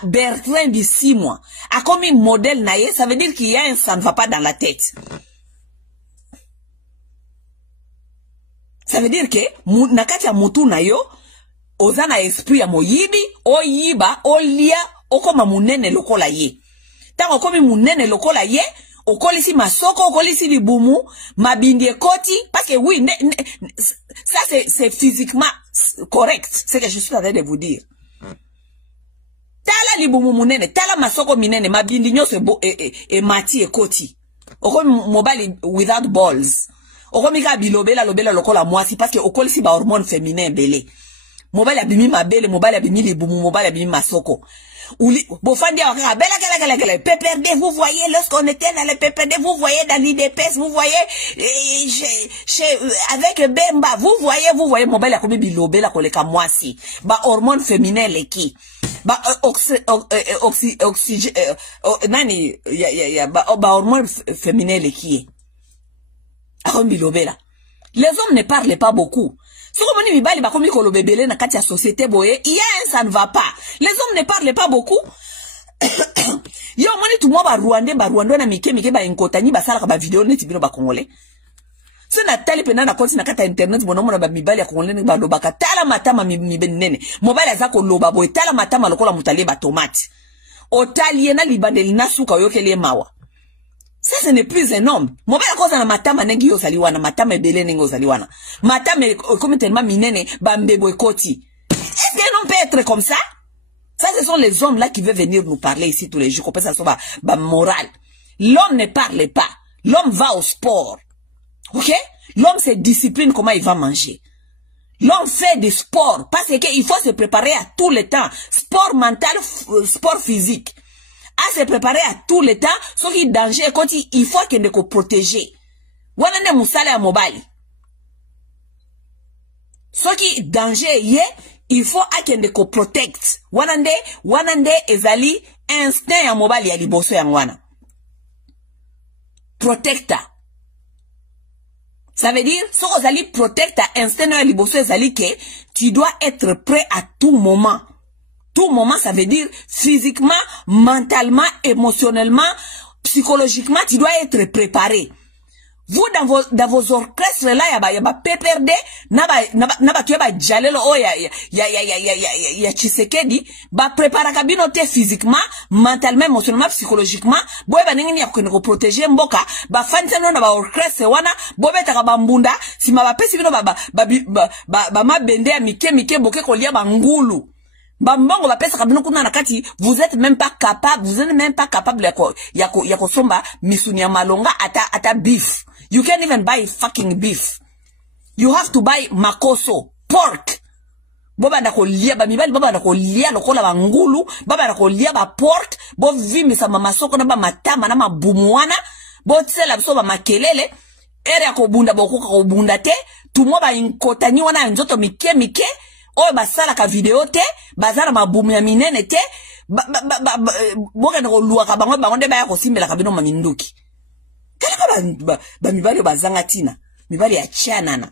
Bertrand de 6 mois akomi modèle na ye, ça veut dire qu'il y a ça ne va pas dans la tête. Ça veut dire que nakati ya mutu na yo ozana esprit ya moyibi, oyiba, olia, okoma munene lokola ye. Tango komi munene lokola ye, okolisi masoko, okolisi libumu, mabindi ekoti, parce que oui, ça c'est physiquement correct, c'est que je suis en train de vous dire. Tala libumu munene, tala masoko minene, mabindi nyoso e mati ekoti. Okomi mobile without balls. Okomi ka lobela lokola mwasi, parce que okolisi ba hormone féminin belé. Mobile abimi mabele, mobile abimi libumu, mobile abimi masoko. Bofandi a bela PPRD, vous voyez, lorsqu'on était dans le PPRD, vous voyez dans l'IDPS, vous voyez, avec Bemba, vous voyez, mobile a comme bilobé la koleka moisi, ba hormone féminin les qui, ba nani, ba hormone féminin les qui, a comme bilobé là. Les hommes ne parlent pas beaucoup. Si vous voulez mibali ba komi kolo bebele na kati ya société boye, il y a ça ne va pas. Les hommes ne parlent pas beaucoup. Yo moni tout moi ba Rwanda na mike ba inkotani ba sala ka ba vidéo neti bino ba congolais. Si na tali pena na konti na kata internet bonomo na ba mibali ya congolais ba lobaka tala matama mibenene. Mobali azako loba boye tala matama lokola mutali ba tomate. Otali na libandeli na suka yokele mawa. Ça, ce n'est plus un homme. Mon père, cause na matama nengi yo saliwana, matama ebele nengi yo saliwana. Matama comme tellement minene, bambebo ekoti. Est-ce qu'un homme peut être comme ça? Ça, ce sont les hommes là qui veulent venir nous parler ici tous les jours. Comme ça, ça va moral. L'homme ne parle pas. L'homme va au sport. Ok? L'homme se discipline comment il va manger. L'homme fait du sport. Parce qu'il faut se préparer à tout le temps. Sport mental, sport physique. À se préparer à tout le temps, sauf qu'il danger, quand il faut qu'il ne protéger. Wanande musale à mobile. Sauf qu'il danger, il faut qu'il ne protect. Wanande ezali instinct à mobile ya liboso ya wana. Protecta. Ça veut dire, si vous allez protecta instinct ya liboso ezali que tu dois être prêt à tout moment. Tout moment, ça veut dire physiquement, mentalement, émotionnellement, psychologiquement, tu dois être préparé. Vous, dans vos orchestres là, il y a PPRD, naba tu ba jalelo oh ya Tshisekedi, ba prépara kabinote physiquement, mentalement, émotionnellement, psychologiquement, boy ba ningini ya ko protéger mboka, ba fanisa no na ba orchestre wana, bobe ta ba mbunda, si ma ba pesi bino ba mabende ya mike boke ko lia ba ngulu. Bambongo ba pesa kabino kuna nakati, vous n'êtes même pas capable yako somba misuni ya malonga ata beef. You can't even buy fucking beef. You have to buy makoso, pork. Boba ndako lia ba mibali, boba ndako lia lokola ba ngulu, boba ndako lia ba pork, bo vimi sa mamasoko na ba matama na mabumuana, bo tsela biso ba makelele, ere ya kobunda bokuka kobunda te, tumo ba inkotani wana nzoto mike, oyo basala ka video te, bazala mabumu ya minene te, boka ndako luaka bango nde baya kosimbela kabino maminduki. Kalaka ba mibali bazanga tina, mibali ya chanana.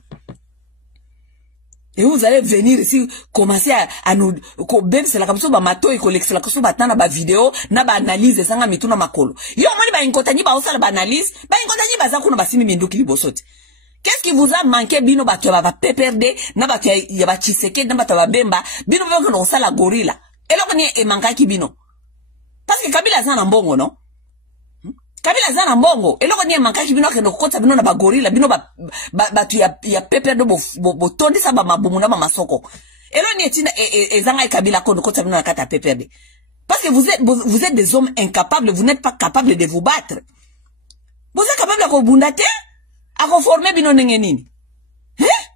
Et vous allez venir ici commencer à nous c'est la comme ça ba mato et collecter la comme ça batana ba vidéo na ba analyse sanga mituna makolo. Yo moni ba inkotani ba osala ba analyse, ba inkotani ba zakuna basimi minduki libosote. Qu'est-ce qui vous a manqué bino bato ba PPRD na bato ya ba Tshisekedi na bato ba Bemba bino bako no sala gorilla. eloko ni emankaki bino parce que Kabila za na mbongo non Kabila za na mbongo eloko ni emankaki bino ke ndokota bino na bagorila bino batu ya pepe do bo tondisa ba mabumu na masoko elo ni etina ezanga Kabila ko ndokota bino na kata pepe parce que vous êtes des hommes incapables, vous n'êtes pas capables de vous battre. Vous êtes capables de vous battre à former bino nini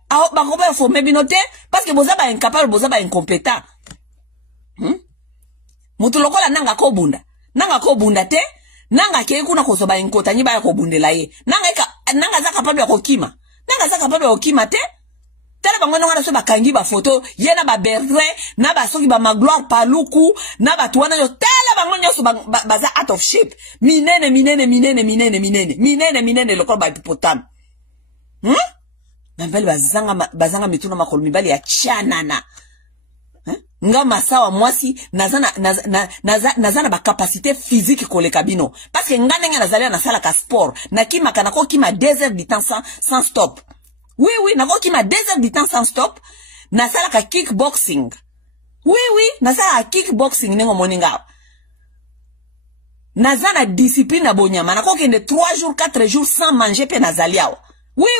à former bino te parce que vous êtes incapable, vous êtes incompétent. Mutu lokola nanga ko bunda te nanga ke kuna ko soba inkotanyi ba ko bundela ye nanga za capable ko kima te tala bangono ngana so bakangi ba photo yena ba berre na ba soki ba magloire paluku na ba tuwana yo tala bangono so baza out of shape minene lokola ba hippopotame Nambali bazanga mituna makolo mibali ya chanana. Nga masawa mwasi nazana ba capacité physique koleka bino. Parce que nga nenga nazali na sala ka sport. Na kima kanako kima 2 heures du temps sans stop. Oui, nako kima 2 heures du temps sans stop. Na sala ka kickboxing. Oui, na sala ka kickboxing nengo moninga. Nazana discipline na bonyama. Nako kende 3 jours, 4 jours sans manger pe nazaliao. Oui.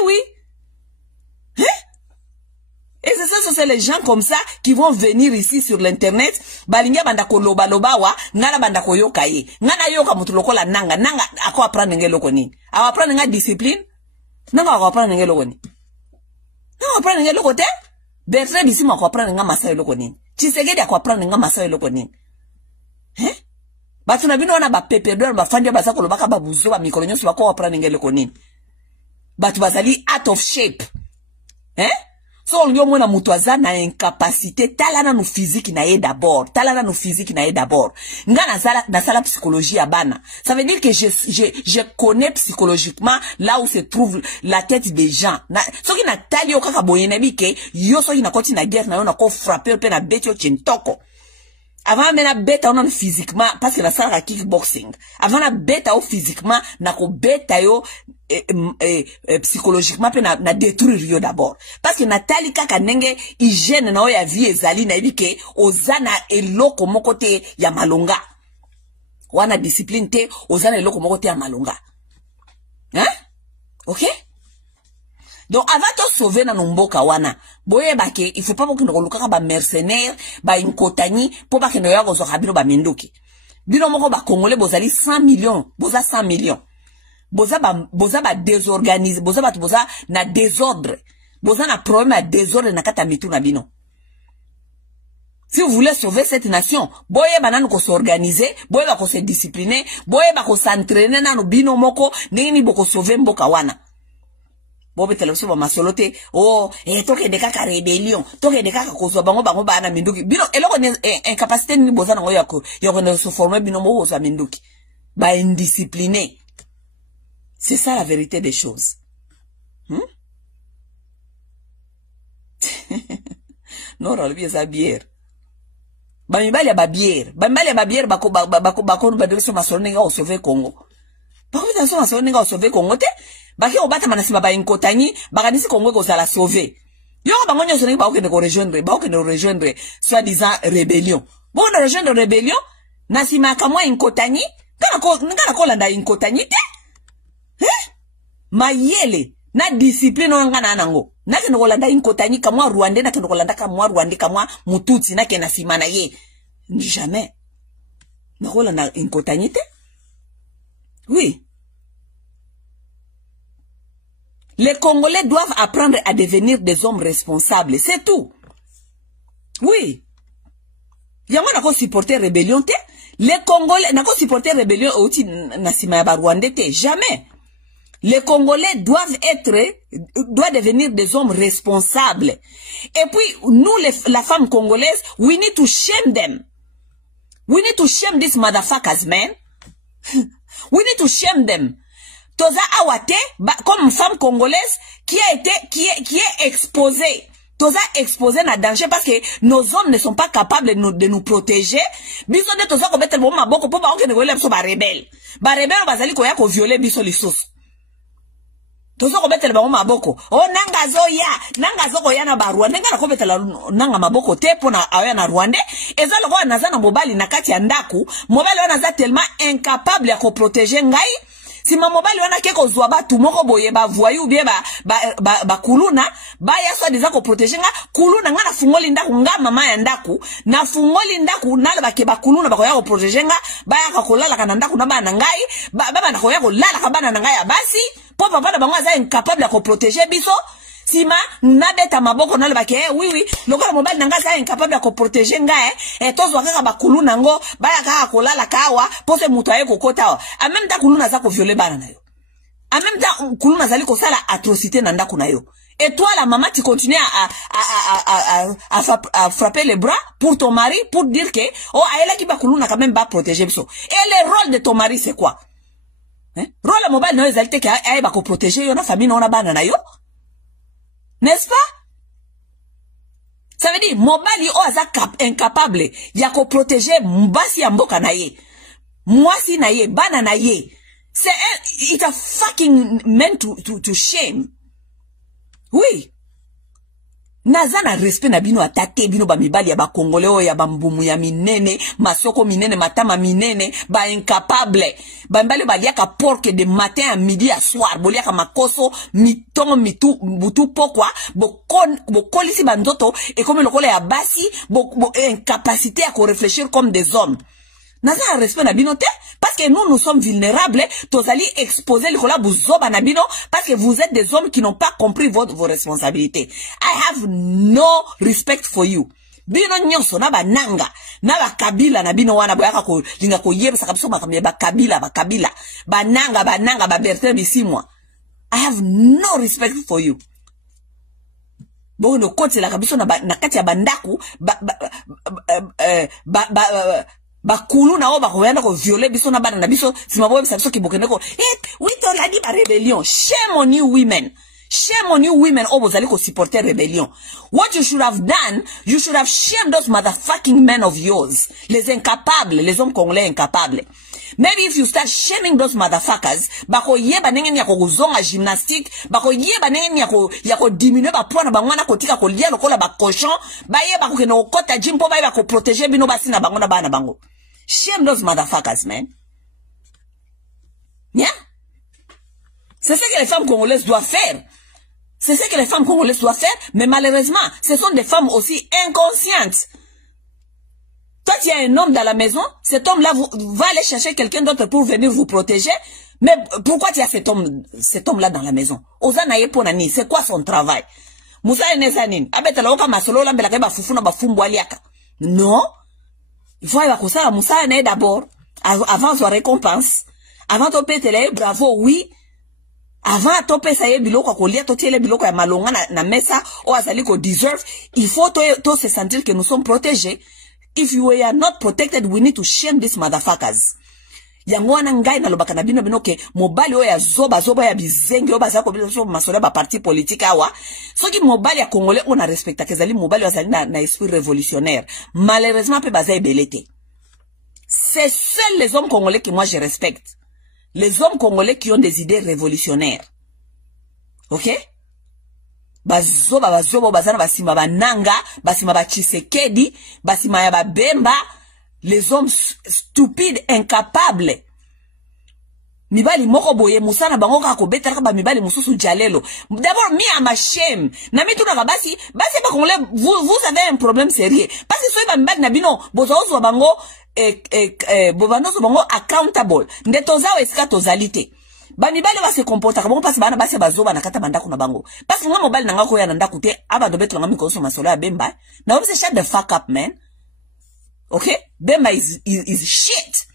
Et c'est les gens comme ça qui vont venir ici sur l'internet. Balinga bandako loba wa, ngala bandako yoka ye. Ngana yoka mutulokola nanga ako apprendre ngeloko nini. Awa apprendre nga discipline. Nanga ako apprendre ngeloko nini. Nanga apprendre ngeloko te. Bertrand Bisimwa ako apprendre nga masayo loko nini. Tshisekedi ako apprendre nga masayo loko nini. Batu na bino wana ba pepedor ba fandi ba sakolo baka ba buzo ba mikolo nyoso bako apprendre ngeloko nini. Batu bazali out of shape. So on mona mutu aza na incapacité talana no physique na ye d'abord nga na sala psychologie ya bana ça veut dire que je connais psychologiquement là où se trouve la tête des gens so ki na tali o kaka boyena bike yo so ki na koti na guerre na yo na ko frapper pe na beti o chintoko avant mena beta on physiquement parce que la sala kickboxing avant na beta o physiquement na ko beta yo psychologiquement pe na détruire yo d'abord parce que Nathalie kaka nenge hygiène na ya vie ezali na ibike ozana eloko moko te ya malonga wana discipline te ozana eloko moko te ya malonga OK donc avant de sauver na mboka wana boye bake il faut pas que ndoko lukaka ba mercenaires ba inkotani po ba kendo ya gozo kabino ba minduki bino moko ba congolais bozali 100 millions boza 100 millions boza ba désorganisé boza na désordre boza na problème à désordre na kata mitu na bino. Si vous voulez sauver cette nation boye bananu ko s'organiser boye ba ko se discipliner boye ba ko s'entraîner na no bino moko nini boko sauver mboka wana bobe television ba masolote toke de kaka rébellion toke de kaka ko so bango bana minduki bino eloko ni incapacité ni boza na yako ne se former bino moko so minduki ba indiscipliné. C'est ça la vérité des choses. Non, on vient à bière. Bamibali ya bière bako badeleso masoninga au sauver Congo. Bako badeleso masoninga au sauver Congo te. Baki obata manasima ba inkotanyi bakanisi Congo ko sala sauver. Yo bangonyo soninga bako ne rejoindre soi-disant rébellion. Bon de rejoindre rébellion nasima kamwa inkotanyi ngana ko landa inkotanyi te. Mayele na discipline ngana nango na kendo kolanda inkotanyi kamwa Rwanda na kendo kolanda kamwa Rwanda kamwa mututsi na kena simana ye jamais na kolanda inkotanyi te. Oui, les Congolais doivent apprendre à devenir des hommes responsables, c'est tout. Oui, yango na ko supporter rébellion te. Les Congolais na ko supporter rébellion outi na sima ba Rwanda te, jamais. Les Congolais doivent devenir des hommes responsables. Et puis, nous, la femme congolaise, we need to shame them. We need to shame these motherfuckers, man. We need to shame them. Toza awate, comme femme congolaise, qui est exposée. Toza exposée na danger parce que nos hommes ne sont pas capables de nous protéger. Biso de toza ko bete bo maboko po ba okene ko lepso ba rebelle. Ba rebelle bazali ko ya ko violer biso lisos. tozo ko betela bango maboko o nanga zo ko ya na barua ndenga na ko betela nanga maboko te pona aya na Rwanda eza loko naza na mobali na kati ya ndaku mobali wana za tellement incapable ya ko protéger ngai si ma mobali wana ke ko zwa batu moko boye ba voyou bien ba kuluna ba ya so deza ko protéger nga kuluna nga na fungoli ndaku nga mama ya ndaku na fungoli ndaku nala ba ke ba kuluna ba ko ya ko protéger nga ba ya ka kolala kana ndaku na bana ngai ba na ko ya ko lala ka bana ngai ya basi po papa na bango aza incapable ya ko protéger biso sima nabeta maboko na lobake oui lokola mobali nanga za incapable ya ko protéger nga tozwa kaka bakulu nango baya kaka kolala kawa pose mutu aye kokota en même temps kuluna za ko violer bana na yo en même temps kuluna zali ko sala atrocité na ndako na yo et toi la maman tu continues à frapper les bras pour ton mari pour dire que oh ayela ki bakuluna quand même ba protéger biso et le rôle de ton mari c'est quoi rôle la mobile no ezalité ka aye ba ko protéger yo na famille na bana na yo. N'est-ce pas? Ça veut dire, mobali o aza incapable ya ko protéger mbasi ya mboka na ye. Mwasi na ye, bana na ye. It's a fucking meant to shame. Oui. Naza na respect na bino atate bino ba mibali ya ba Congolais ya ba mbumu ya minene, masoko minene, matama minene, ba incapable. Ba mbali ba liaka porke de matin à midi à soir, boliaka makoso, mitongo mitu butu pokwa, bo kolisi bandoto et comme le kole ya basi, bo incapacité à réfléchir comme des hommes. Naza na respect na bino te parce que nous sommes vulnérables, tozali exposer le kola buzoba na bino parce que vous êtes des hommes qui n'ont pas compris vos responsabilités. I have no respect for you. Bino nyonso na ba nanga na ba kabila na bino wana boyaka ko linga ko yebisa kabiso makamye ba kabila ba nanga ba Bertin Bisimwa. I have no respect for you. Bono kote la kabiso na kati ya bandaku bakulu na o ba koyanda ko violer biso na bana na biso simaboye biso ki bokeneko oui to la di ba rébellion. Shame on you women. Shame on you women oh bozali ko supporter rebellion. What you should have done, you should have shamed those motherfucking men of yours, les incapables, les hommes congolais incapables. Maybe if you start shaming those motherfuckers, bako yeba nenge ya ko kuzonga gymnastique, bako yeba nenge ya ko diminuer ba poids na bangwana kotika ko lia lokola ba cochon, ba yeba ko keno kota jimpo ba yeba ko protéger bino basi na bango na bana bango. Shame those motherfuckers, man. Yeah? C'est ça que les femmes congolaises doivent faire. C'est ce que les femmes congolaises doivent faire, mais malheureusement, ce sont des femmes aussi inconscientes. Toi, tu as un homme dans la maison, cet homme-là va aller chercher quelqu'un d'autre pour venir vous protéger, mais pourquoi tu as cet homme-là dans la maison? Ozanaye ponani, c'est quoi son travail? Moussa enezanin, abeta la oka masolo la mbela keba fufuna ba fumbu aliaka. Non. Il faut aller à Koussa, Moussa ene d'abord, avant sa récompense, avant ton pétele, bravo, oui. Avant tope sa ye biloko kolia to tiele biloko ya malonga na mesa o azali ko deserve, il faut to se sentir que nous sommes protégés. If you are not protected, we need to shame these motherfuckers. Yango wana ngai na lobaka na bino ke mobali o ya zoba ya bizenge o baza ko biso masola ba parti politique awa. Soki mobali ya Congolais on a respecta kezali mobali azali na esprit révolutionnaire. Malheureusement pe baza ebelete. C'est seuls les hommes congolais que moi je respecte. Les hommes congolais qui ont des idées révolutionnaires. Ok? Bazana basima bananga, basima ba Tshisekedi, basima ya Bemba, les hommes stupides, incapables. Mibali moko boye musana bango kako betaka ba mibali mususu jalelo. D'abord mi am ashamed. Na mi tuna basi ba congolais vous avez un problème sérieux. Parce que so ba mibali na bino bozo bango bovanoso bango accountable. Ndetozao esika tozalité. Ba mibali ba se comporta bango parce bana basi bazoba na kata bandako na bango. Parce nga mobali nanga ko ya na ndako te aba do beto ngami ko so masolo ya Bemba. Na obse shut the fuck up, man. Okay? Bemba is shit.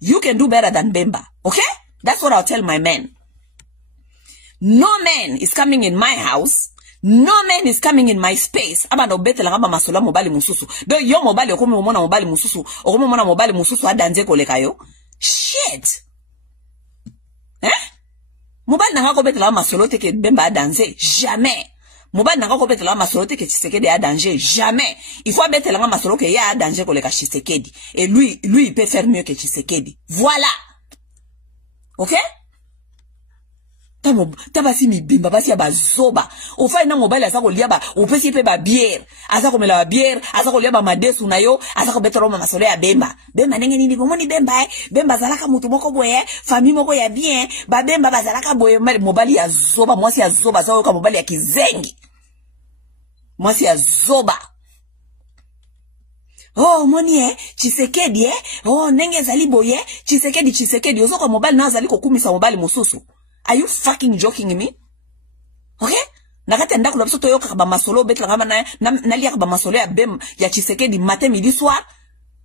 You can do better than Bemba. Okay? That's what I'll tell my men. No man is coming in my house. No man is coming in my space. Aba no bete langa masola mobali mususu. Do yo mobali okome mona mobali mususu. Okome mona mobali mususu adanze koleka yo. Shit. Mobali nanga ko bete langa masolo te ke Bemba adanze. Jamais. Mobali nanga ko bete langa masolo te ke Tshisekedi adanze. Jamais. Il faut bete langa masolo ke ya adanze koleka Tshisekedi. Et lui il peut faire mieux que Tshisekedi. Voilà. Ok? Tabasi mi bimba basi ya bazoba. Ofa ina mobile azako liaba, opesi pe ba bière. Azako mela ba bière, azako liaba madesu na yo, azako betoro ma masole ya bemba. Bemba nenge nini bomoni bemba Bemba zalaka mutu moko boye, famille moko ya bien, ba bemba bazalaka boye mobile ya zoba, mwasi ya zoba, zawo ka mobile ya kizengi. Mwasi ya zoba. Oh moni Tshisekedi oh nenge zali boye Tshisekedi ozoko mobile na zali kokumisa mobile mosusu. Are you fucking joking me? Okay? Nakati ndako la biso toyoka ba masolo betla ngama na lia ba masolo ya bem ya Tshisekedi matin midi soir.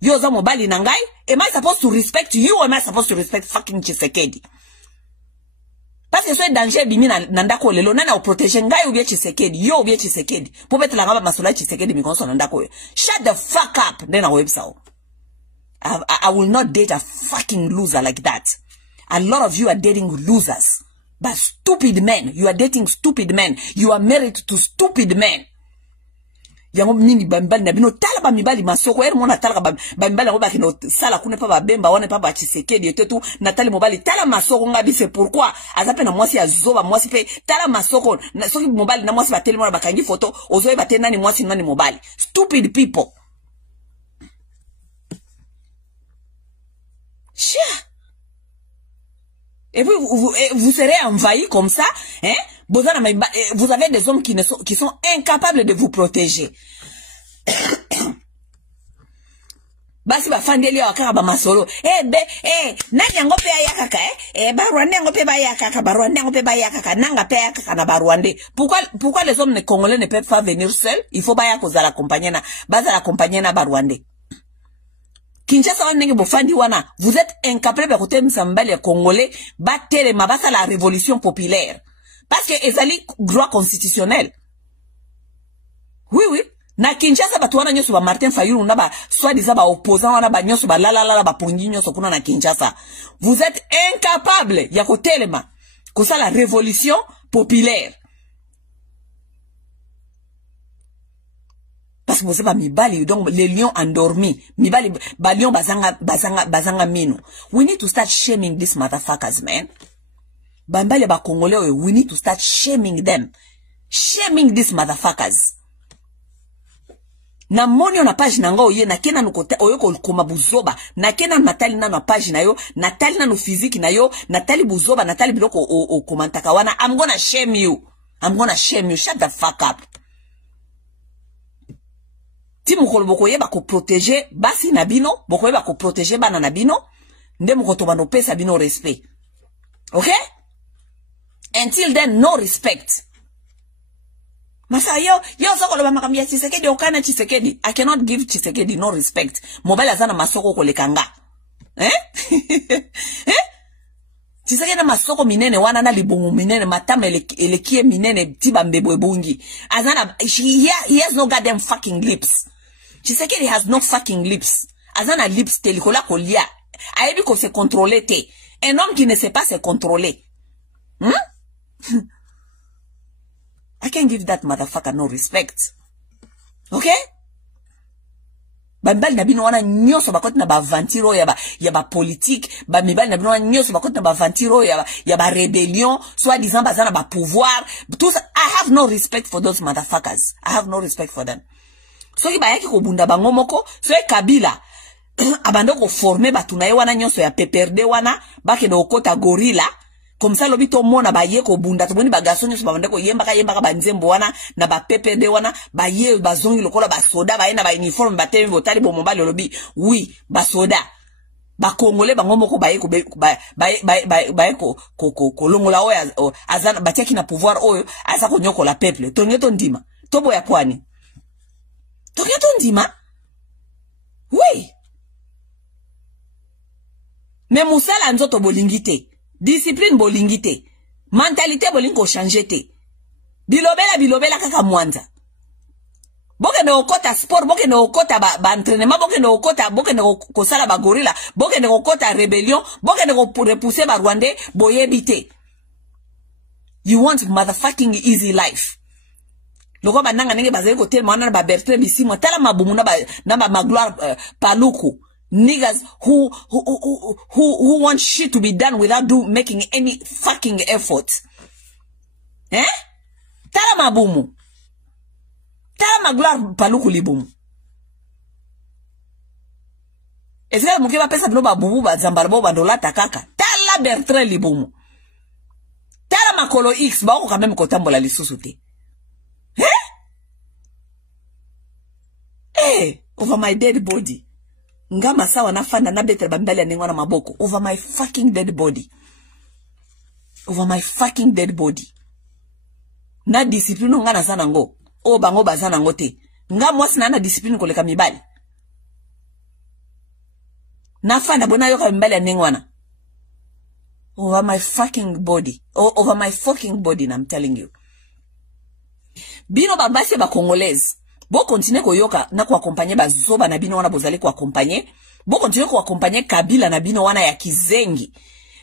Yo za mobile na ngai. Am I supposed to respect you or am I supposed to respect fucking Tshisekedi? Parce que so danger bimi na ndako lelo nana o protection ngai ou bien Tshisekedi yo ou bien Tshisekedi. Po betla ngama masolo ya Tshisekedi mi konso na ndako yo. Shut the fuck up then I website. I will not date a fucking loser like that. A lot of you are dating losers. But stupid men. You are dating stupid men. You are married to stupid men. Yango mingi bambali na bino tala ba mibali masoko eri mona tala ba mibali ngo bakino sala kune pa ba bemba wane pa ba Tshisekedi etetu natali mobali tala masoko ngabi c'est pourquoi azape na mwasi azoba mwasi pe tala masoko na soki mobali na mwasi bateli mona bakangi photo ozoe batena ni mwasi nani mobali stupid people. Shia. Et puis, vous serez envahi comme ça, hein? Vous avez des hommes qui sont incapables de vous protéger. Basi ba fandeli wakaka ba masolo. Nani yango pe ayakaka, Barwande yango pe bayakaka, Barwande yango pe bayakaka, nanga pe ayakaka na Barwande. Pourquoi les hommes congolais ne peuvent pas venir seuls? Il faut baza la compagnie na Barwande. Kinshasa wanenge bofandi wana, vous êtes incapable de côté msambali ya congolais, batele mabasa la révolution populaire. Parce que ezali droit constitutionnel. Oui. Na Kinshasa batu wana nyoso ba Martin Fayulu na ba soi-disant ba opposant wana ba nyoso ba la ba pongi nyoso kuna na Kinshasa. Vous êtes incapable ya kotelema kosa la révolution populaire. Parce que vous savez, mibali, donc les lions endormis, mibali, balion bazanga mino. We need to start shaming these motherfuckers, man. Bambali ba Congolais, we need to start shaming them. Shaming these motherfuckers. Na moni na page na nga oye, na kena nukote, oyoko koma buzoba, na kena natali na na page na yo, natali na no physique na yo, natali buzoba, natali biloko o komantaka wana, I'm gonna shame you. Shut the fuck up. Si mukolo bokoye bako protéger basi na bino, bokoye bako protéger bana na bino, nde mukoto bano pesa bino respect. Okay? Until then, no respect. Masa yo soko loba makambia Tshisekedi okana Tshisekedi. I cannot give Tshisekedi no respect. Mobile azana masoko kolekanga. Tshisekedi na masoko minene wana na libongo minene matama elekie minene tiba mbebo ebungi. Azana he has no goddamn fucking lips. Tshisekedi has no fucking lips. Azana lips telikola kolia. Ayebi ko se contrôler te. Un homme qui ne sait pas se contrôler. I can't give that motherfucker no respect. Okay? Bambali na bino wana nyoso bakoti na ba vantiro ya ba politique, ba mibali na bino wana nyoso bakoti na ba vantiro ya ba rébellion, soit disant bazana ba pouvoir. Tout ça, I have no respect for those motherfuckers. I have no respect for them. So ki bayaki ko bunda bango moko, so Kabila abando ko former batuna ye wana nyoso ya PPRD wana, bake do kota gorilla. Comme ça lobito mona ba ye ko bunda to boni ba gaso nyoso babande ko yemba ka ba nzembo wana na ba PPRD wana ba ye ba zongi lokola ba soda ba ye na ba uniforme ba temi botali bo mobile lobi oui ba soda ba congolais bango moko ba ye ko ko longola oyo azana batiaki na pouvoir oyo asa ko nyoko la peuple to nyeto ndima tobo ya kwani to nyeto ndima oui mais musala nzoto bolingite. Discipline bolingite. Mentalité bolingo changete. Bilobela kaka mwanza. Boke ne okota sport, boke ne okota ba entraînement, boke ne okota, boke ne kosala ba gorilla, boke ne okota rébellion, boke ne repousser ba Rwandais boyebite. You want motherfucking easy life. Loko ba nanga nenge bazeli ko telma na ba Bertrand Bisimwa tala mabumu na ba Magloire Paluku. Niggas who want shit to be done without making any fucking effort. Hein? Tala mabumu. Tala ma gloire paluku libumu. Est-ce que mouké va pesa bino babubu ba zambarbo bandola takaka? Tala Bertrand libumu. Tala makolo X ba ko quand même kotambola lisusu te. Hein? Eh, over my dead body. Ngama sawa na fanda na betre bambali ningwana maboko. Over my fucking dead body. Over my fucking dead body. Na discipline ngana sana ngo. O bango bazana ngote. Nga mwasi na discipline koleka mibali. Na fanda bona yoka mibali ningwana. Over my fucking body. Over my fucking body, I'm telling you. Bino babasi ba Congolaise. Bo continue ko yoka na ko accompagner ba zoba na bino wana bozali ko accompagner. Bo continue ko accompagner Kabila na bino wana ya kizengi.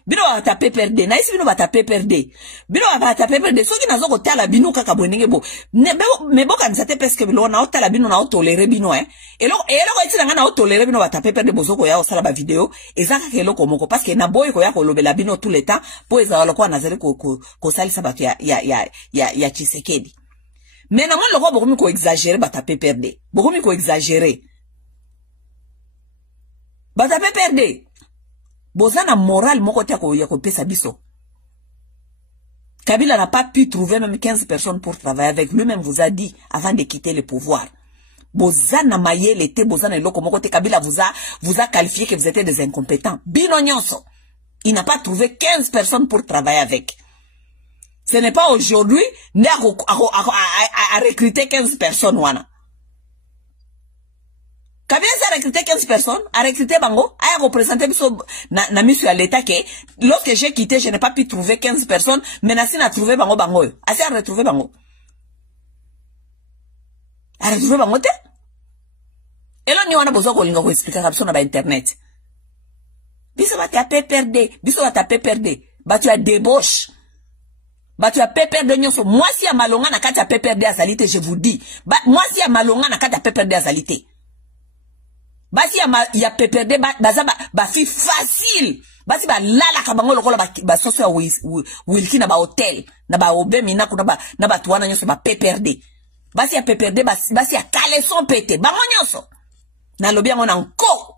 Bino ba taper perde. Na isi bino ba taper perde. Bino ba taper perde. Soki nazo ko tala bino kaka bonenge bo. Me bo kanisa te peske bilo na otala bino na otolere bino Elo ko iti na otolere bino ba taper perde bozoko ya osala ba video. Ezaka ke eloko moko parce que na boy ko ya ko lobela bino tout le temps po ezala ko nazali ko salisa ba ya Tshisekedi. Mais non, le roi bokomi ko exagérer ba taper perde. Bokomi ko exagérer. Ba taper perde. Bozana moral moko te ko ya ko pesa biso. Kabila n'a pas pu trouver même 15 personnes pour travailler avec lui-même vous a dit avant de quitter le pouvoir. Bozana mayele te bozana eloko moko te Kabila vous a qualifié que vous étiez des incompétents. Bino nyonso. Il n'a pas trouvé 15 personnes pour travailler avec. Ce n'est pas aujourd'hui à recruter 15 personnes. Wana. Kabila a recruté 15 personnes, a recruté Bango, a représenté na mission à l'État que lorsque j'ai quitté, je n'ai pas pu trouver 15 personnes, mais Nassine a trouvé Bango. Assez à retrouver Bango. A retrouvé Bango te? Et là, nous avons besoin de expliquer la sur Internet. Biso va taper perdre, biso va taper perdre, bah tu as débauche. Bah tu as pépé de nyonso. Moi si à Malonga na kati a pépé de azalité, je vous dis. Bah moi si à Malonga na kati a pépé de azalité. Bah si y a pépé de bah fi facile. Bah si bah lala kabango lokola bah socio wilki na ba hotel na ba obemi na kuna na ba tuana nyonso ba pépé de. Bah si y a pépé de bah si y a caleçon pété. Bah nyonso. Na lobi yango na nko.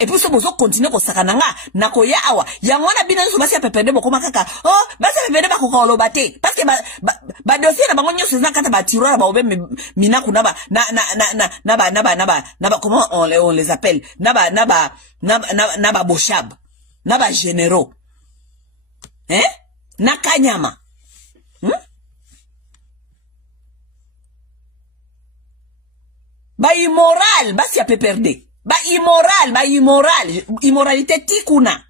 Et puis ce bozo continue ko sakananga na ko ya awa ya ngona bina nso basi pepende bokoma kaka oh basi pepende ba ko kolobate parce que ba dossier na bango nyoso na kata ba tiroir ba obe mina kuna ba na ba comment on les appelle na ba boshab na ba généraux na kanyama ba immoral basi peperde. Ba immoral, immoralité tikuna.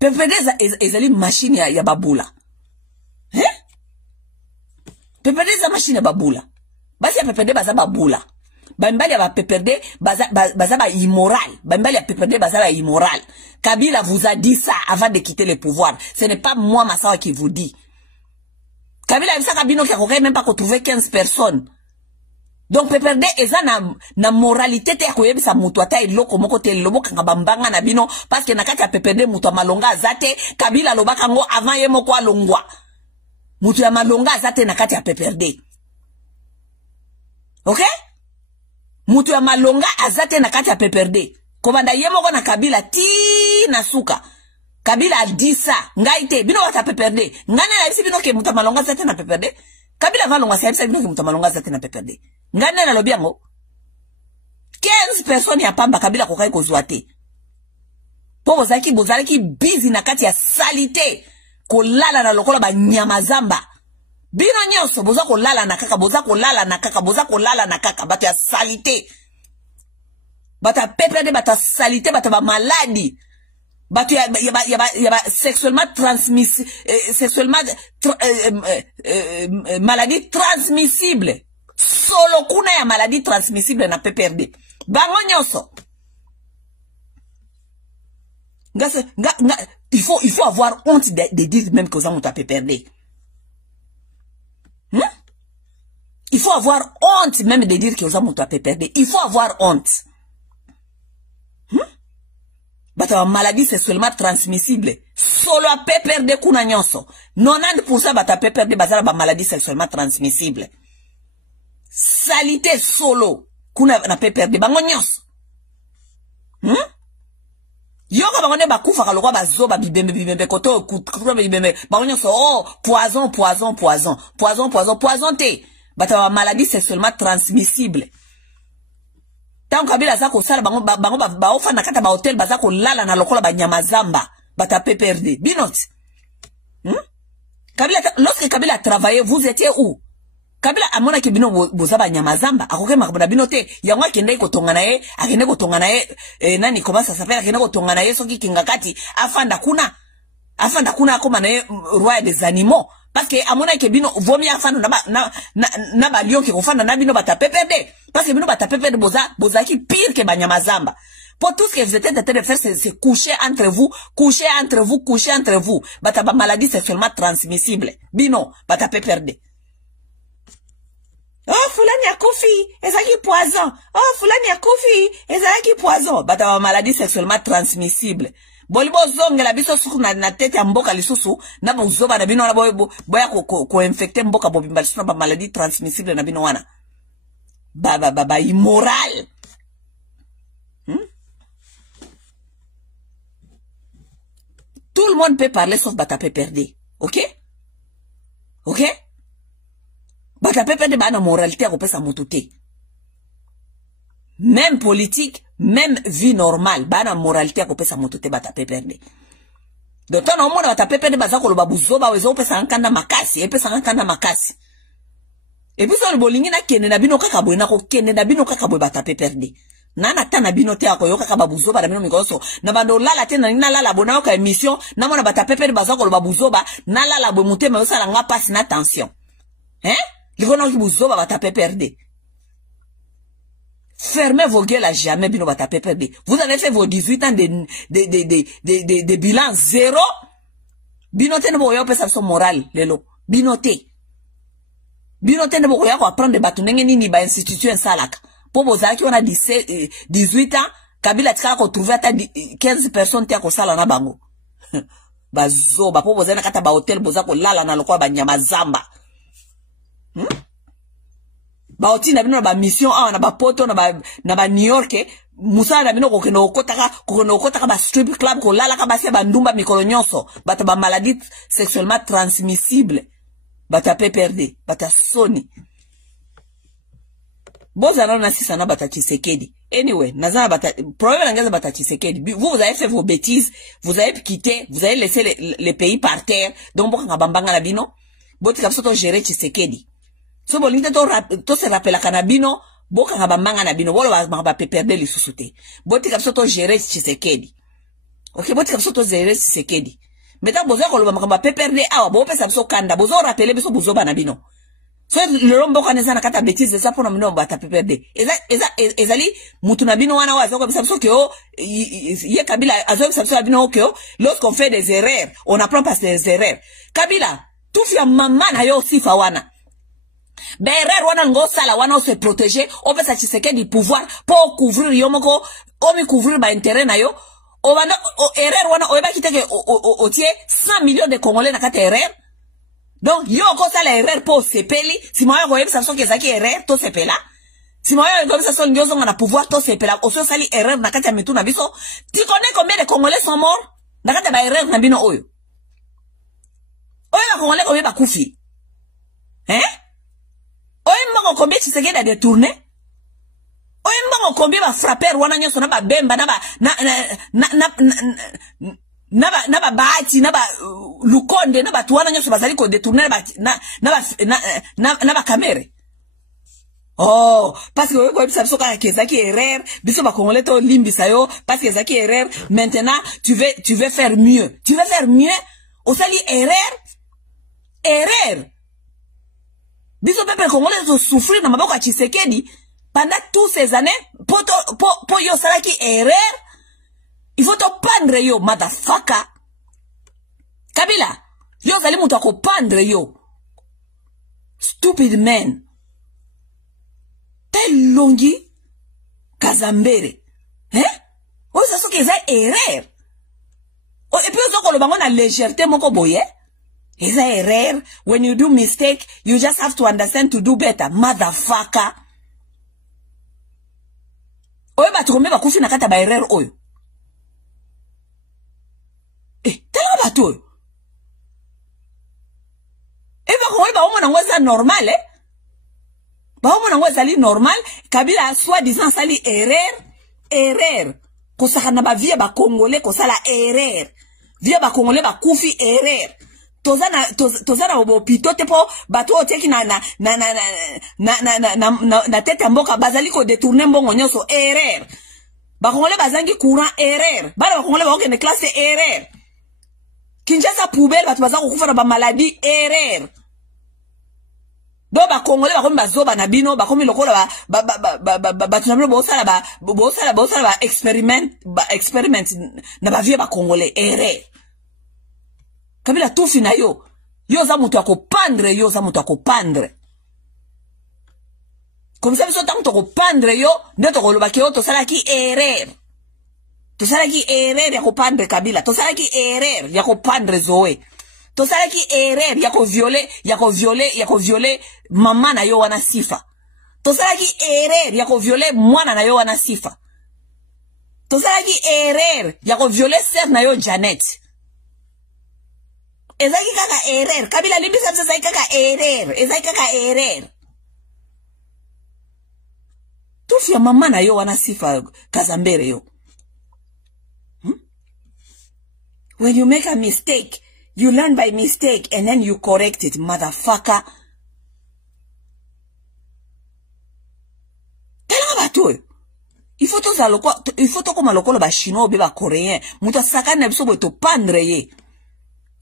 PPD ezali machine ya babula. PPD za machine ya babula. Basi ya PPD baza babula. Bambali ya ba PPD baza ba immoral. Bambali ya PPD baza ba immoral. Kabila vous a dit ça avant de quitter le pouvoir. Ce n'est pas moi Massawa qui vous dit. Kabila a Kabino qui a même pas trouvé 15 personnes. Donc PPRD eza na moralité te koyebisa mutu ata eloko moko te loboka ngabambanga na bino parce que nakati ya PPRD mutu ya malonga azate Kabila lobaka ngo avant ye moko alongwa mutu ya malonga azate nakati ya PPRD. OK? Mutu ya malonga azate nakati ya PPRD. Kobanda ye moko na Kabila ti na suka. Kabila a dit ça. Ngaite bino wata PPRD. Ngane la bisi bino ke mutu ya malonga azate na PPRD. Kabila valonga sa bisi bino ke mutu ya malonga azate na PPRD. Ngane na lobi yango 15 personnes ya pamba Kabila kokai kozwa te. Po bozalaki busy na kati ya salite kolala na lokola ba nyamazamba. Bino nyonso boza kolala na kaka bato ya salite. Bata PPRD bata salite bata ba maladi. Bato ya sexuellement maladie transmissible. Solo kuna ya maladie transmissible na PPRD. Bango nyonso. Il faut avoir honte de dire même que vous avez PPRD. Il faut avoir honte même de dire que vous avez PPRD. Il faut avoir honte. bata maladie sexuellement transmissible solo a PPRD kuna nyonso 90% bata PPRD bazala ba maladie sexuellement transmissible salité solo kuna na PPRD bango nyonso yoka bango ne bakufa kaloko bazoba bibembe koto kutra bibembe bango nyonso oh poison te bata ba maladie sexuellement transmissible. Tant Kabila za ko sala bango ba ofa na kata ba hotel baza ko lala na lokola ba nyamazamba bata PPRD binot. Kabila lorsque Kabila a travaillé vous étiez où? Kabila amona ke bino boza ba nyamazamba akoke makabona binote yango akende ko tongana ye akende ko tongana ye nani comment ça s'appelle akende ko tongana ye soki kingakati afanda kuna akoma na ye roi des animaux parce que amona ke bino vomi afanda na ba lion ke ko fanda na bino bata PPRD. Parce que nous bata pepe de boza qui pire que banyamazamba. Pour tout ce que vous êtes en train de faire, c'est coucher entre vous. Bata ba maladie sexuellement transmissible. Bino, bata pepe de. Oh, fulani a kofi, ezaki poison. Oh, fulani a kofi, ezaki poison. Bata ba maladie sexuellement transmissible. Bolibo zonge la biso suku na tete ya mboka lisusu, na bozoba na bino na boya ko infecter mboka bobimba lisusu na ba maladie transmissible na bino wana. Immoral. Tout le monde peut parler sauf Bata PPRD. Ok? Bata PPRD bana moralité à sa mototé. Même politique, même vie normale, bana moralité à sa mototé Bata PPRD. De temps en temps, Bata PPRD baza ko lo babuzo ba wezo pesa nkanda makasi, et puis ça le bolingi na kene na bino kaka boy na ko kene na bino kaka boy bata PPRD. Nana ta na bino te akoyo kaka babuzo ba na bino mikoso na bando lala te na lala bona ka émission na mona bata PPRD baza ko lo babuzo ba na lala bo mutema yo sala nga passe na tension. Ligono ki buzo ba bata PPRD. Fermez vos gueules à jamais bino bata PPRD. Vous avez fait vos 18 ans de bilan zéro. Binote ne boyo pesa son moral lelo. Binote ne boko yako apprendre batu nenge nini ba institution salaka. Po bozaki on a 18 ans, Kabila tika ko trouver ata 15 personnes tia ko sala na bango. Bazoba po bozana kata ba hotel bozako lala na lokwa ba nyamazamba. Ba oti na bino ba mission na ba poto na ba New York musa na bino ko keno kotaka ba strip club ko lala ka ba se ba ndumba mikolo nyonso bata ba maladie sexuellement transmissible. Bata PPRD, bata Sony. Bozana na sisa na bata Tshisekedi. Anyway, nazana bata problème nangaza bata Tshisekedi. Vous avez fait vos bêtises, vous avez quitté, vous avez laissé les pays par terre. Donc boka ngabambanga na bino, boti kapso to gérer Tshisekedi. So bolinte to se rappela kana bino, boka ngabambanga na bino, wolo ba PPRD li susute. Boti kapso to gérer Tshisekedi. OK, boti kapso to gérer Tshisekedi. Maintenant, bozo koloba makamba PPRD awa bo pesa biso kanda bozo rappeler biso bozo bana bino. So le rombo kaneza na kata bêtise ça pour no bata PPRD. Ezali mutu na bino wana wa zoko pesa biso ke o ye Kabila azoko pesa biso bino ke o lorsqu'on fait des erreurs, on apprend pas des erreurs. Kabila, tout fi maman na yo sifa wana. Be erreur wana ngo sala wana se protéger, on pesa Tshisekedi pouvoir pour couvrir yomoko, omi couvrir ba intérêt na yo. Erreur wana oyeba kiteke o tie 100 millions de Congolais na kata erreur. Donc yo ko sala erreur po sepeli, si moyo ko yebisa so kezaki erreur to sepela. Si moyo ko yebisa so nyozo na pouvoir to sepela, o so sali erreur na kata metu na biso. Tu connais combien de Congolais sont morts na kata ba erreur na bino oyo? Oyo ba Congolais ko yeba kufi. Oyo mako combien Tshisekedi a détourné? Oyo mbango combien ba frapper wana nyoso na ba bemba na ba baati na ba lukonde na ba tuwana nyoso bazali ko détourner na ba kamere. Oh, parce que vous savez ce que erreur, biso ba Congolais to limbisa yo, parce que zaki erreur, maintenant tu veux faire mieux. Tu veux faire mieux? Au sali erreur. Biso peuple congolais to souffrir na maboko ya Tshisekedi pendant toutes ces années pour yo salaki erreur. Il faut te pendre yo motherfucker. Kabila, yo zali mutu ako pendre yo. Stupid man. Tel longi Kazambere. Oyo saso ke za erreur. Et puis ozoko lobango na légèreté moko boye. Is a error. When you do mistake, you just have to understand to do better. Motherfucker. Oye batu kome bakufi na kata ba error oyo. Tela batu oyo. Ba homo nango za normal ba homo nango za li normal Kabila soi disant sali erreur kosaka na ba vie ba congolais kosala erreur vie ba congolais ba kufi erreur tozana obopito te po bato oteki na tete mboka bazali ko détourner mbongo nyoso erreur ba congolais bazangi courant erreur ba congolais ba okene classe erreur Kinshasa poubelle bato bazako kufa na ba maladie erreur do ba congolais ba komi bazoba na bino ba komi lokola ba tunamino bosala ba experiment na ba vie ba congolais erreur Kabila tufi na yo za mutu akopandre comme ça biso tango tokopandre yo nde tokoloba ke yo tosalaki erreur ya kopandre Kabila tosalaki erreur ya kopandre Zoé tosalaki erreur ya ko violer mama na yo wana Sifa tosalaki erreur ya ko violer mwana na yo wana Sifa tosalaki erreur ya ko violer sœur na yo Janet ezaki kaka erreur Kabila limbisa biso ezaki kaka erreur tufia mama na yo wana Sifa Kazambere yo When you make a mistake, you learn by mistake and then you correct it, motherfucker. Il faut to comme lokolo ba chinois be ba coréen, muta sakana biso bo to pendre ye.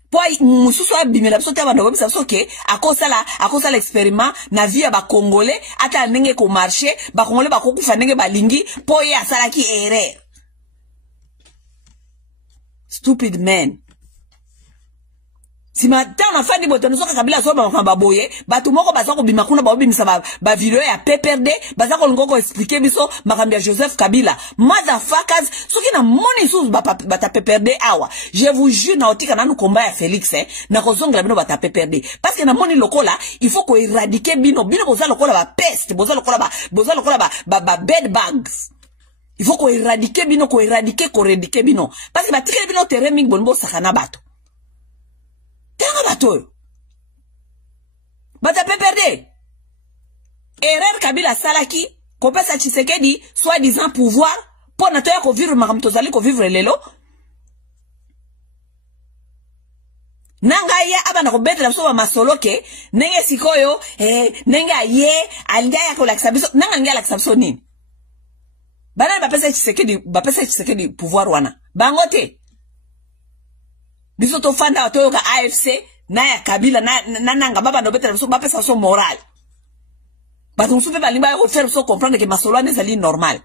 Poi mususu abimela biso taba ndo biso ke akosala experiment na vie ba congolais ata ndenge ko marché ba congolais ba kokufa ndenge ba lingi po ye asala ki erreur. Stupid man. Si matana fandi boto nusoka Kabila so ba baboye, batu moko bazako bimakuna ba obimisa ba video ya PPRD, bazako ngoko expliquer biso makambi ya Joseph Kabila. Motherfuckers, soki na moni sous bata PPRD awa. Je vous jure na otika na nu combat ya Félix na kozonga bino bata PPRD. Parce que na moni lokola, il faut ko éradiquer bino boza lokola ba peste, boza lokola ba bed bugs. Il faut qu'on éradique bino, qu'on éradique bino. Parce que batikele bino terrain ming bonbo sakana bato. Tenga bato. Bata PPRD. Erreur Kabila salaki, kopesa Tshisekedi, soi-disant pouvoir, pour natoya ko vivre makamtozali ko vivre lelo. Nanga ya aba na ko betre so ba masoloke, nenge sikoyo, nenga ye, alinga ya ko laksabiso, nanga ngia laksabiso nini? Bana bapesa Tshisekedi pouvoir wana. Bangote. Biso to fanda watoyoka AFC na ya Kabila na nanga baba no betra biso bapesa so moral. Bato musupe balimba yo faire so comprendre que masolane zali normal.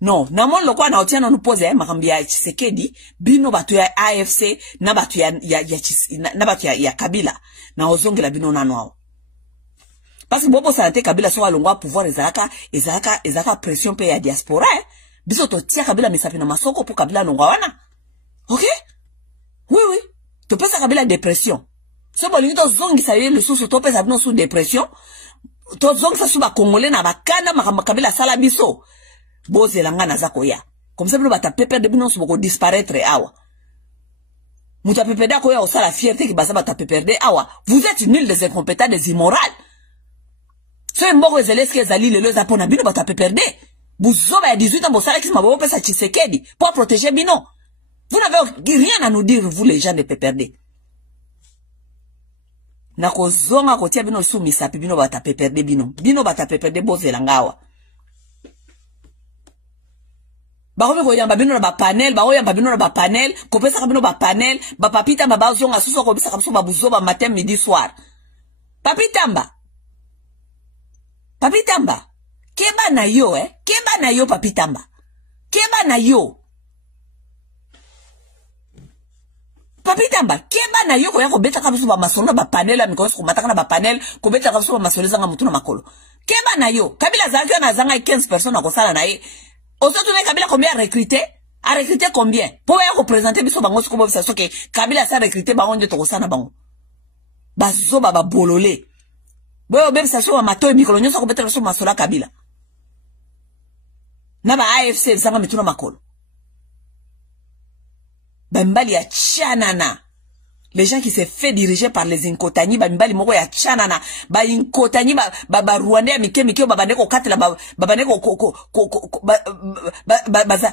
Non, na mon lokwa na otiana nu pose makambi ya Tshisekedi bino batu ya AFC na batu ya Kabila na ozongela bino nano. Parce que bobo santé Kabila so alongwa pouvoir ezaka pression pe ya diaspora biso to tia Kabila misapi na masoko pour Kabila longwa wana. OK? Oui. To pesa Kabila dépression. So bolingi to zongi sa ye le sous to pesa bino sous dépression. To zongi sa sous ba congolais na bakanda makamba Kabila sala biso. Bozelanga na zako ya. Comme ça bino bata pepe de bino so boko disparaître awa. Muta pepe da ko ya osala fierté ki basa bata pepe de awa. Vous êtes nuls, des incompétents, des immoraux. So mboko zeleske zali lelo za pona bino bata peperde. Buzoba ya 18 ans bosala kisi mabo pesa Tshisekedi pour protéger bino. Vous n'avez rien à nous dire vous les gens de peperde. Na kozonga kotia bino sou misapi bino bata peperde bino. Bino bata peperde bozelangawa. Barobe ko yamba bino na ba panel, ba oyamba bino na ba panel, ko pesa bino ba panel, ba papita maba zonga suso ko bisa kapso ba buzoba matin midi soir. Papitamba. Papitamba, keba na yo, keba na yo, papitamba. Keba na yo. Papitamba, keba na yo, ko beta kabisu ba masolo ba panel, amikosu ko mataka na ba panel, ko beta kabisu ba masolo zanga mutu na makolo. Keba na yo, Kabila zanga na zanga 15 personnes na kosala na ye. Oso tu ne Kabila combien recruté? A recruté combien? Pour représenter biso bango siko bobisa soke Kabila sa recruté bango nde toko sana bango. Bazo baba bolole. Boyo bebisa so mato mikolo nyoso ko betela so masola Kabila. Na ba AFC zanga mituna makolo. Bambali ya chanana. Les gens qui se fait diriger par les Inkotani, bambali moko ya chanana, ba Inkotani ba Rwanda mike babane ko katela babane ko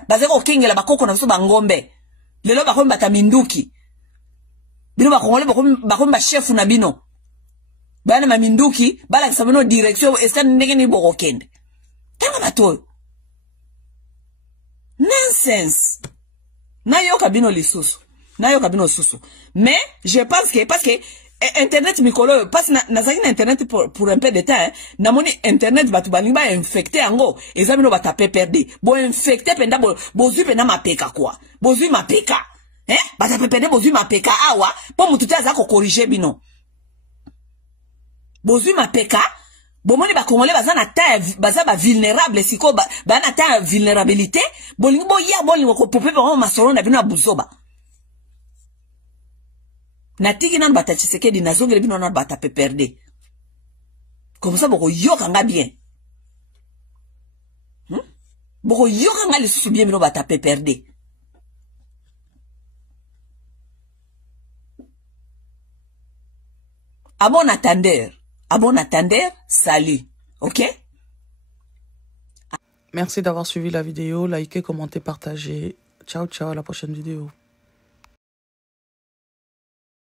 bazeko kingela bakoko na so bangombe. Lelo bakomba bata minduki. Bino bakongole bakomba chef na bino. Bana maminduki, bala kisabino direction eska ndenge ni boko kende. Tanga bato. Nonsense. Na yo kabino lisusu. Na yo kabino susu. Mais je pense que parce que internet mikolo parce na zaki na internet pour un peu de temps hein, na moni internet batu balinga infecté ango ezamino bata PPRD. Bo infecté penda bo zu penda mapeka quoi. Bo zu mapeka. Bata PPRD bo zu mapeka awa po mututi azako corriger bino. Bo zu mapeka bomoni ba congolais bazana ta bazaba vulnérable siko bana ta vulnérabilité bolingo boya bolingo ko popé ba masolo na bino abuzoba. Natiki nan bata Tshisekedi nazongele bino nan bata PPRD. Comme ça boko yoka nga bien. Boko yoka nga lisusu bien bino bata PPRD. À bon attendeur, salut. OK? Merci d'avoir suivi la vidéo. Likez, commentez, partagez. Ciao, ciao, à la prochaine vidéo.